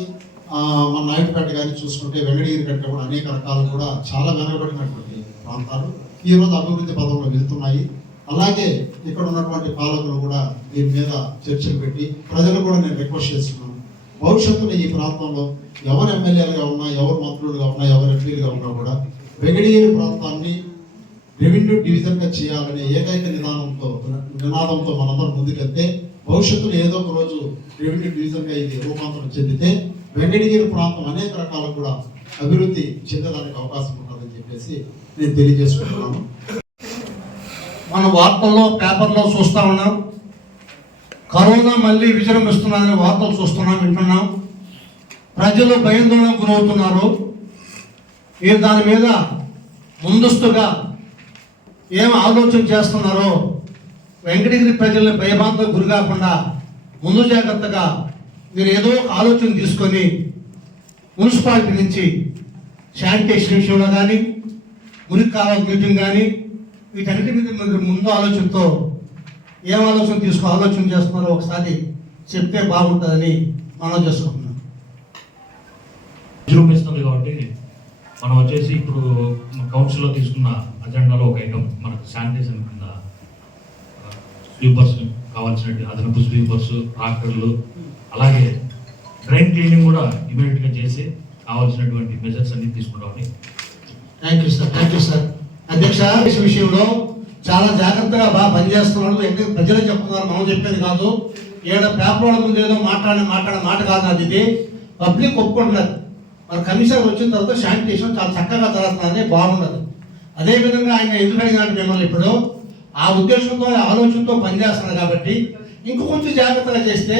మన నాయుడుపేట కానీ చూసుకుంటే వెంకటగిరి కంటే కూడా అనేక రకాలు కూడా చాలా వెనకబడినటువంటి ప్రాంతాలు ఈరోజు అభివృద్ధి పదంలో వెళ్తున్నాయి. అలాగే ఇక్కడ ఉన్నటువంటి పాలకులు కూడా దీని మీద చర్చలు పెట్టి ప్రజలు కూడా నేను రిక్వెస్ట్ చేస్తున్నాను, భవిష్యత్తులో ఈ ప్రాంతంలో ఎవరు ఎమ్మెల్యేలుగా ఉన్నా, ఎవరు మంత్రులుగా ఉన్నా, ఎవరు ఎంపీలుగా ఉన్నా కూడా వెంకటగిరి ప్రాంతాన్ని రెవెన్యూ డివిజన్గా చేయాలనే ఏకైక నినాదంతో మనందరం ముందుకెళ్తే భవిష్యత్తులో ఏదో ఒక రోజు రెవెన్యూ డివిజన్గా ఇది రూపాంతరం చెందితే వెంకటగిరి ప్రాంతం అనేక రకాలు కూడా అభివృద్ధి చెందడానికి అవకాశం ఉంటుందని చెప్పేసి నేను తెలియజేసుకుంటున్నాను. మన వార్తల్లో పేపర్లో చూస్తూ ఉన్నాం, కరోనా మళ్ళీ విజృంభిస్తున్నదని వార్తలు చూస్తున్నాం, వింటున్నాం. ప్రజలు భయాందోళనకు గురవుతున్నారు. మీరు దాని మీద ముందస్తుగా ఏం ఆలోచన చేస్తున్నారో వెంకటగిరి ప్రజల్ని భయభ్రాంతులకు గురి కాకుండా ముందు జాగ్రత్తగా మీరు ఏదో ఒక ఆలోచన తీసుకొని మున్సిపాలిటీ నుంచి శానిటేషన్ విషయంలో కానీ మురికి కాలువ మీటింగ్ కానీ వీటన్నిటి మీద మీరు ముందు ఆలోచనతో ఏం ఆలోచన చేస్తున్నారో ఒకసారి చెప్తే బాగుంటుందని మనం చేసుకుంటున్నాం. విజృంభిస్తుంది కాబట్టి మనం వచ్చేసి ఇప్పుడు కౌన్సిల్లో తీసుకున్న అజెండాలో ఒక ఐటమ్ మనకు శానిటేషన్ కింద స్వీపర్స్ కావాల్సినట్టు అదనపు స్వీపర్స్, ట్రాక్టర్లు, అలాగే డ్రైన్ క్లీనింగ్ కూడా ఇమీడియట్గా చేసి కావాల్సినటువంటి మెజర్స్ అన్ని తీసుకుంటామని. Thank you sir. అధ్యక్ష, ఈ విషయంలో చాలా జాగ్రత్తగా బాగా పనిచేస్తున్నారు. ఎక్కడ ప్రజలే చెప్తున్నారు, మనం చెప్పేది కాదు. ఏడ పేపర్ ముందు ఏదో మాట్లాడే మాట కాదు అది. ఇది పబ్లిక్ ఒప్పుకుంటున్నారు. మన కమిషనర్ వచ్చిన తర్వాత శానిటేషన్ చాలా చక్కగా జరుగుతుంది, బాగున్నది. అదేవిధంగా ఆయన ఎందుకు అడిగినట్టు మిమ్మల్ని ఇప్పుడు ఆ ఉద్దేశంతో ఆలోచనతో పనిచేస్తున్నారు కాబట్టి ఇంకొంచెం జాగ్రత్తగా చేస్తే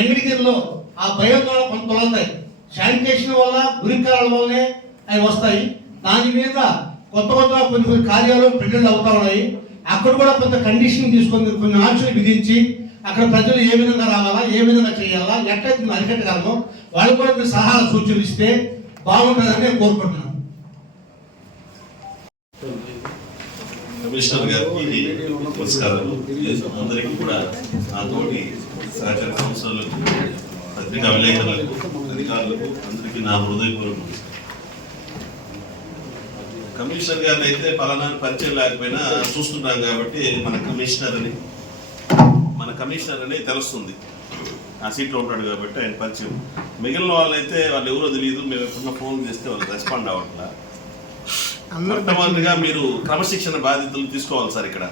ఎంగిడిగిరిలో ఆ భయంతో కొంత తొలగుతాయి. శానిటేషన్ వల్ల గురికాల వల్లనే అవి వస్తాయి. దాని మీద కొత్త కొన్ని కార్యాలు ప్రింటెడ్ అవుతా ఉన్నాయి. అక్కడ కూడా కొంత కండిషన్ తీసుకొని కొన్ని ఆంక్షలు విధించి అక్కడ ప్రజలు ఏ విధంగా రావాలా, ఏ విధంగా చేయాలా, ఎట్లయితే అరికట్టగలమో వాళ్ళు కూడా మీరు సలహా సూచనలు ఇస్తే బాగుంటుందని నేను కోరుకుంటున్నాను. కమిషనర్ గారికి నమస్కారాలు. అందరికీ కూడా నా తోటి సహకార సంస్థలకు, పత్రికా విలేకరులకు, అధికారులకు అందరికీ నా హృదయపూర్వక నమస్కారం. కమిషనర్ గారిని అయితే పలానా పరిచయం లేకపోయినా చూస్తుంటాం కాబట్టి మన కమిషనర్ అని తెలుస్తుంది. ఆ సీట్లో ఉంటాడు కాబట్టి ఆయన పరిచయం. మిగిలిన వాళ్ళైతే వాళ్ళు ఎవరో తెలియదు. మేము ఎప్పుడన్నా ఫోన్ చేస్తే వాళ్ళు రెస్పాండ్ అవ్వట్లా. మొట్టమొదటిగా మీరు క్రమశిక్షణ బాధ్యతలు తీసుకోవాలి సార్. ఇక్కడ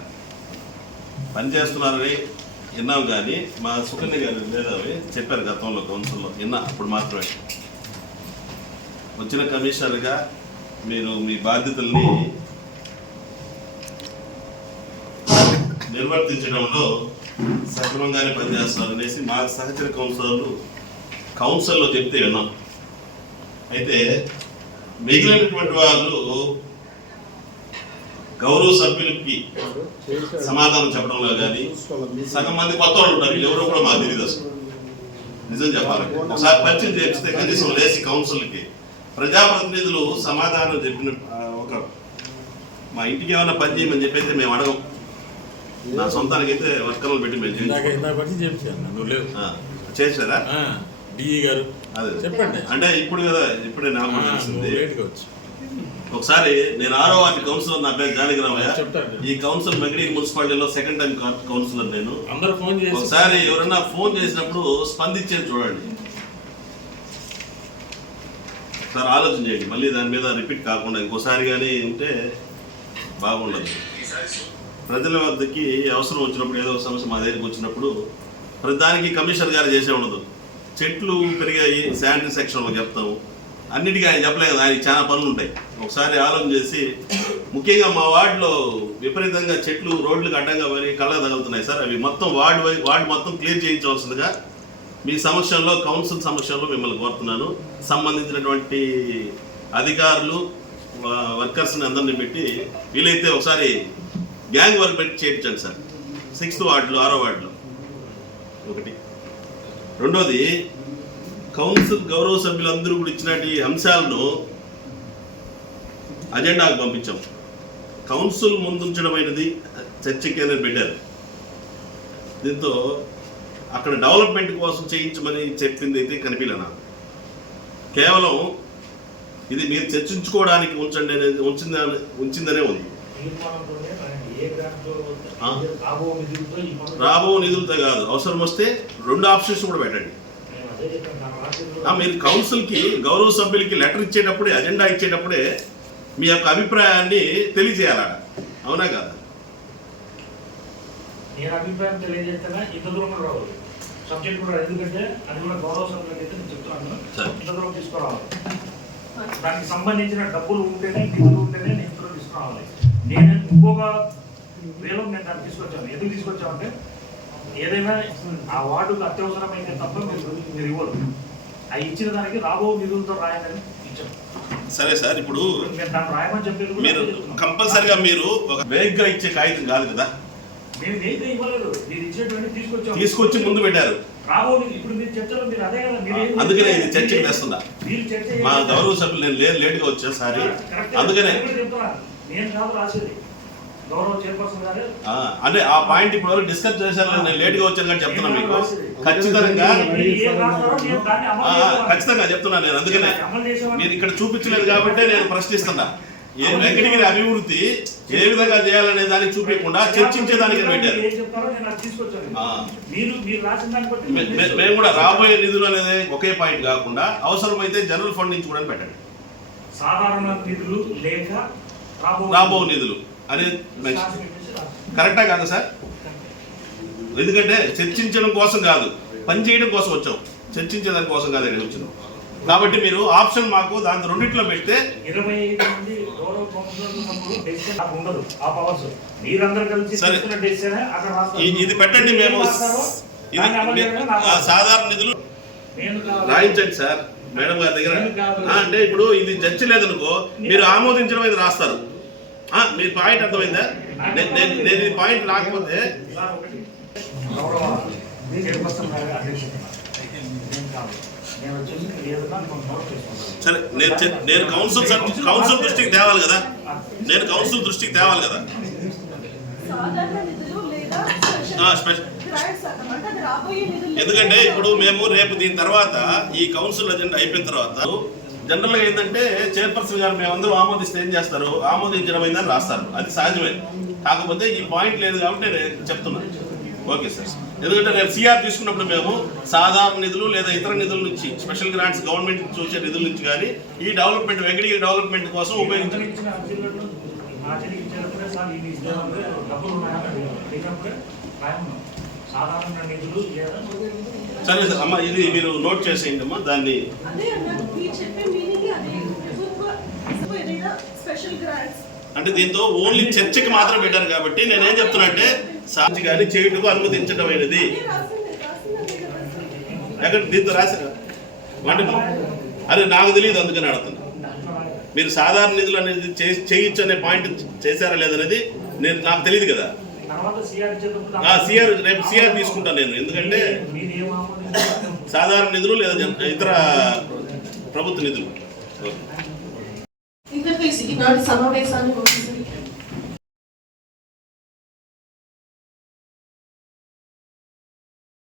పనిచేస్తున్నారని విన్నాం, కానీ మా సుకన్య గారు లేదవి చెప్పారు గతంలో కౌన్సిల్లో విన్నా. అప్పుడు మాత్రమే వచ్చిన కమిషనర్గా మీరు మీ బాధ్యతల్ని నిర్వర్తించడంలో సక్రమంగానే పనిచేస్తున్నారు అనేసి మా సహచర కౌన్సిల్లో చెప్తే విన్నాం. అయితే మిగిలినటువంటి వాళ్ళు గౌరవ సభ్యులకి సమాధానం చెప్పడంలో కానీ సగం మంది కొత్త వాళ్ళు ఉంటారు. ఎవరో కూడా మాకు తెలియదు అసలు. నిజం చెప్పాలి, ఒకసారి పరిచయం చేపిస్తే కనీసం లేచి కౌన్సిల్కి ప్రజాప్రతినిధులు సమాధానం చెప్పిన మా ఇంటికి ఏమైనా పని చేయమని చెప్పైతే మేము అడగం. నా సొంతానికి అయితే వర్కర్లు పెట్టి మేము చేశారా డిఈ గారు అదే చెప్పండి. అంటే ఇప్పుడు కదా, ఇప్పుడే నాకు తెలిసింది. ఒకసారి నేను 6వ వార్డు కౌన్సిలర్, నా పేరు జానకిరామయ్య. ఈ కౌన్సిల్ వెంకటగిరి మున్సిపాలిటీలో సెకండ్ టైం కౌన్సిలర్ నేను. ఒకసారి ఎవరైనా ఫోన్ చేసినప్పుడు స్పందించేది చూడండి సార్, ఆలోచన చేయండి. మళ్ళీ దాని మీద రిపీట్ కాకుండా ఇంకోసారి కానీ ఉంటే బాగుండదు. ప్రజల వద్దకి అవసరం వచ్చినప్పుడు, ఏదో సమస్య మా దగ్గరికి వచ్చినప్పుడు ప్రతిదానికి కమిషనర్ గారు చేసే ఉండదు. చెట్లు పెరిగాయి శానిటరీ సెక్షన్లో చెప్తాము, అన్నిటికీ ఆయన చెప్పలే కదా, ఆయనకి చాలా పనులు ఉంటాయి. ఒకసారి ఆలోచన చేసి, ముఖ్యంగా మా వార్డులో విపరీతంగా చెట్లు రోడ్లకు అడ్డంగా మరి కళ్ళ తగులుతున్నాయి సార్. అవి మొత్తం వార్డు మొత్తం క్లియర్ చేయించవలసిందిగా మీ సమక్షంలో, కౌన్సిల్ సమక్షంలో మిమ్మల్ని కోరుతున్నాను. సంబంధించినటువంటి అధికారులు, వర్కర్స్ని అందరినీ పెట్టి వీలైతే ఒకసారి గ్యాంగ్ వర్క్ పెట్టి చేయించండి సార్. 6th వార్డులో 6వ వార్డులో ఒకటి. రెండోది, కౌన్సిల్ గౌరవ సభ్యులందరూ కూడా ఇచ్చినటువంటి అంశాలను అజెండాకు పంపించాం. కౌన్సిల్ ముందుంచడమైనది చర్చకి అనేది పెట్టారు. దీంతో అక్కడ డెవలప్మెంట్ కోసం చేయించమని చెప్పింది అయితే కనిపించలే. కేవలం ఇది మీరు చర్చించుకోవడానికి ఉంచండి అనేది ఉంచిందనే ఉంది. రాబో నిధులతో కాదు, అవసరం వస్తే 2 ఆప్షన్స్ కూడా పెట్టండి. మీరు కౌన్సిల్కి గౌరవ సభ్యులకి లెటర్ ఇచ్చేటప్పుడే, అజెండా ఇచ్చేటప్పుడే మీ యొక్క అభిప్రాయాన్ని తెలియజేయాలి. అవునా కదా? నేను అభిప్రాయం తెలియజేస్తానా ఇంత దూరం కూడా రావాలి సబ్జెక్ట్ కూడా, ఎందుకంటే అది కూడా గౌరవ సభ్యులకి అయితే నేను చెప్తున్నాను, ఇంత దూరం తీసుకురావాలి. దానికి సంబంధించిన డబ్బులు ఉంటేనే, నిధులు ఉంటేనే నేను ఇంత తీసుకురావాలి. నేను ఇంకొక వేలో నేను దాన్ని తీసుకొచ్చాను. ఎందుకు తీసుకొచ్చామంటే ఏదైనా ఆ వార్డుకు అత్యవసరమైతే తప్ప మీరు ఇవ్వరు. ఆ ఇచ్చిన దానికి రాబో నిధులతో రాయాలని ఇచ్చాం. సరే సార్, ఇప్పుడు మీరు దాన్ని రాయమని చెప్పేది మీరు కంపల్సరిగా మీరు ఒక వేగ్గా ఇచ్చే కాగితం కాదు కదా, మేము ఏదైతే ఇవ్వలేదు, మీరు ఇచ్చినటువంటి తీసుకొచ్చి ముందు పెట్టారు. రాబో ఇప్పుడు మీరు చర్చలో మీరు అదే కదా, మీరు అందుకనే ఇది చర్చకి తెస్తున్నా. మీరు చర్చ మా గౌరవ సభ్యులు నేను లేట్గా వచ్చా సారీ, అందుకనే నేను కాదు రాసేది గౌరవ చైర్పర్సన్ గారు. అంటే ఆ పాయింట్ ఇప్పుడు వరకు డిస్కస్ చేశారు, నేను లేట్గా వచ్చాను కానీ చెప్తున్నాను మీకు ఖచ్చితంగా చెప్తున్నాను నేను. అందుకనే మీరు ఇక్కడ చూపించలేదు కాబట్టి నేను ప్రశ్నిస్తున్నా. వెంకటగిరి అభివృద్ధి ఏ విధంగా చేయాలనే దానికి చూపించకుండా చర్చించేదానికి పెట్టారు. మేము కూడా రాబోయే నిధులు అనేది ఒకే పాయింట్ కాకుండా అవసరమైతే జనరల్ ఫండ్ నుంచి కూడా పెట్టండి. సాధారణ నిధులు లేక రాబో నిధులు అనేది కరెక్టా కాదా సార్? ఎందుకంటే చర్చించడం కోసం కాదు, పని చేయడం కోసం వచ్చాం, చర్చించేదాని కోసం కాదు ఇక్కడ వచ్చినాం. కాబట్టి మీరు ఆప్షన్ మాకు దాని రెండిట్లో పెడితే 25 మంది గౌరవ కౌన్సిలర్లు డెసిషన్ ఉండదు. ఆ పవర్స్ మీరందరూ కలిసి తీసుకున్న డెసిషన్ అక్కడ రాస్తారు. ఇది పెట్టండి, మేము సాధారణ నిధులు రాయించండి సార్ మేడం గారి దగ్గర. అంటే ఇప్పుడు ఇది చర్చ లేదనుకో, మీరు ఆమోదించడం ఇది రాస్తారు. మీ పాయింట్ అర్థమైందా? నేను ఈ పాయింట్ రాకపోతే సరే, నేను కౌన్సిల్ దృష్టికి తేవాలి కదా, నేను కౌన్సిల్ దృష్టికి తేవాలి కదా. ఎందుకంటే ఇప్పుడు మేము రేపు దీని తర్వాత ఈ కౌన్సిల్ అజెండా అయిపోయిన తర్వాత జనరల్గా ఏంటంటే చైర్పర్సన్ గారు మేమందరూ ఆమోదిస్తే ఏం చేస్తారు, ఆమోదించడం అయిందని రాస్తారు, అది సహజమే. కాకపోతే ఈ పాయింట్ లేదు కాబట్టి నేను చెప్తున్నాను. ఓకే సార్, ఎందుకంటే రేపు సిఆర్ తీసుకున్నప్పుడు మేము సాధారణ నిధులు లేదా ఇతర నిధుల నుంచి, స్పెషల్ గ్రాంట్స్ గవర్నమెంట్ నుంచి వచ్చే నిధుల నుంచి కానీ ఈ డెవలప్మెంట్ వెంకటగిరి డెవలప్మెంట్ కోసం ఉపయోగించాలి. సరే సార్ అమ్మ, ఇది మీరు నోట్ చేసేయండి అమ్మా. దాన్ని అంటే దీంతో ఓన్లీ చర్చకి మాత్రం పెట్టారు కాబట్టి నేనేం చెప్తున్నా అంటే సాక్షి కానీ చేయుటకు అనుమతించడమైనది ఎక్కడ దీంతో రాశారు అంటే అదే నాకు తెలియదు, అందుకని అడుగుతున్నా. మీరు సాధారణ నిధులు అనేది చేయొచ్చు అనే పాయింట్ చేశారా లేదనేది నాకు తెలియదు కదా. రేపు సిఆర్ తీసుకుంటాను నేను, ఎందుకంటే సాధారణ నిధులు లేదా ఇతర ప్రభుత్వ నిధులు. ఇంతకు ఈనాటి సమావేశాన్ని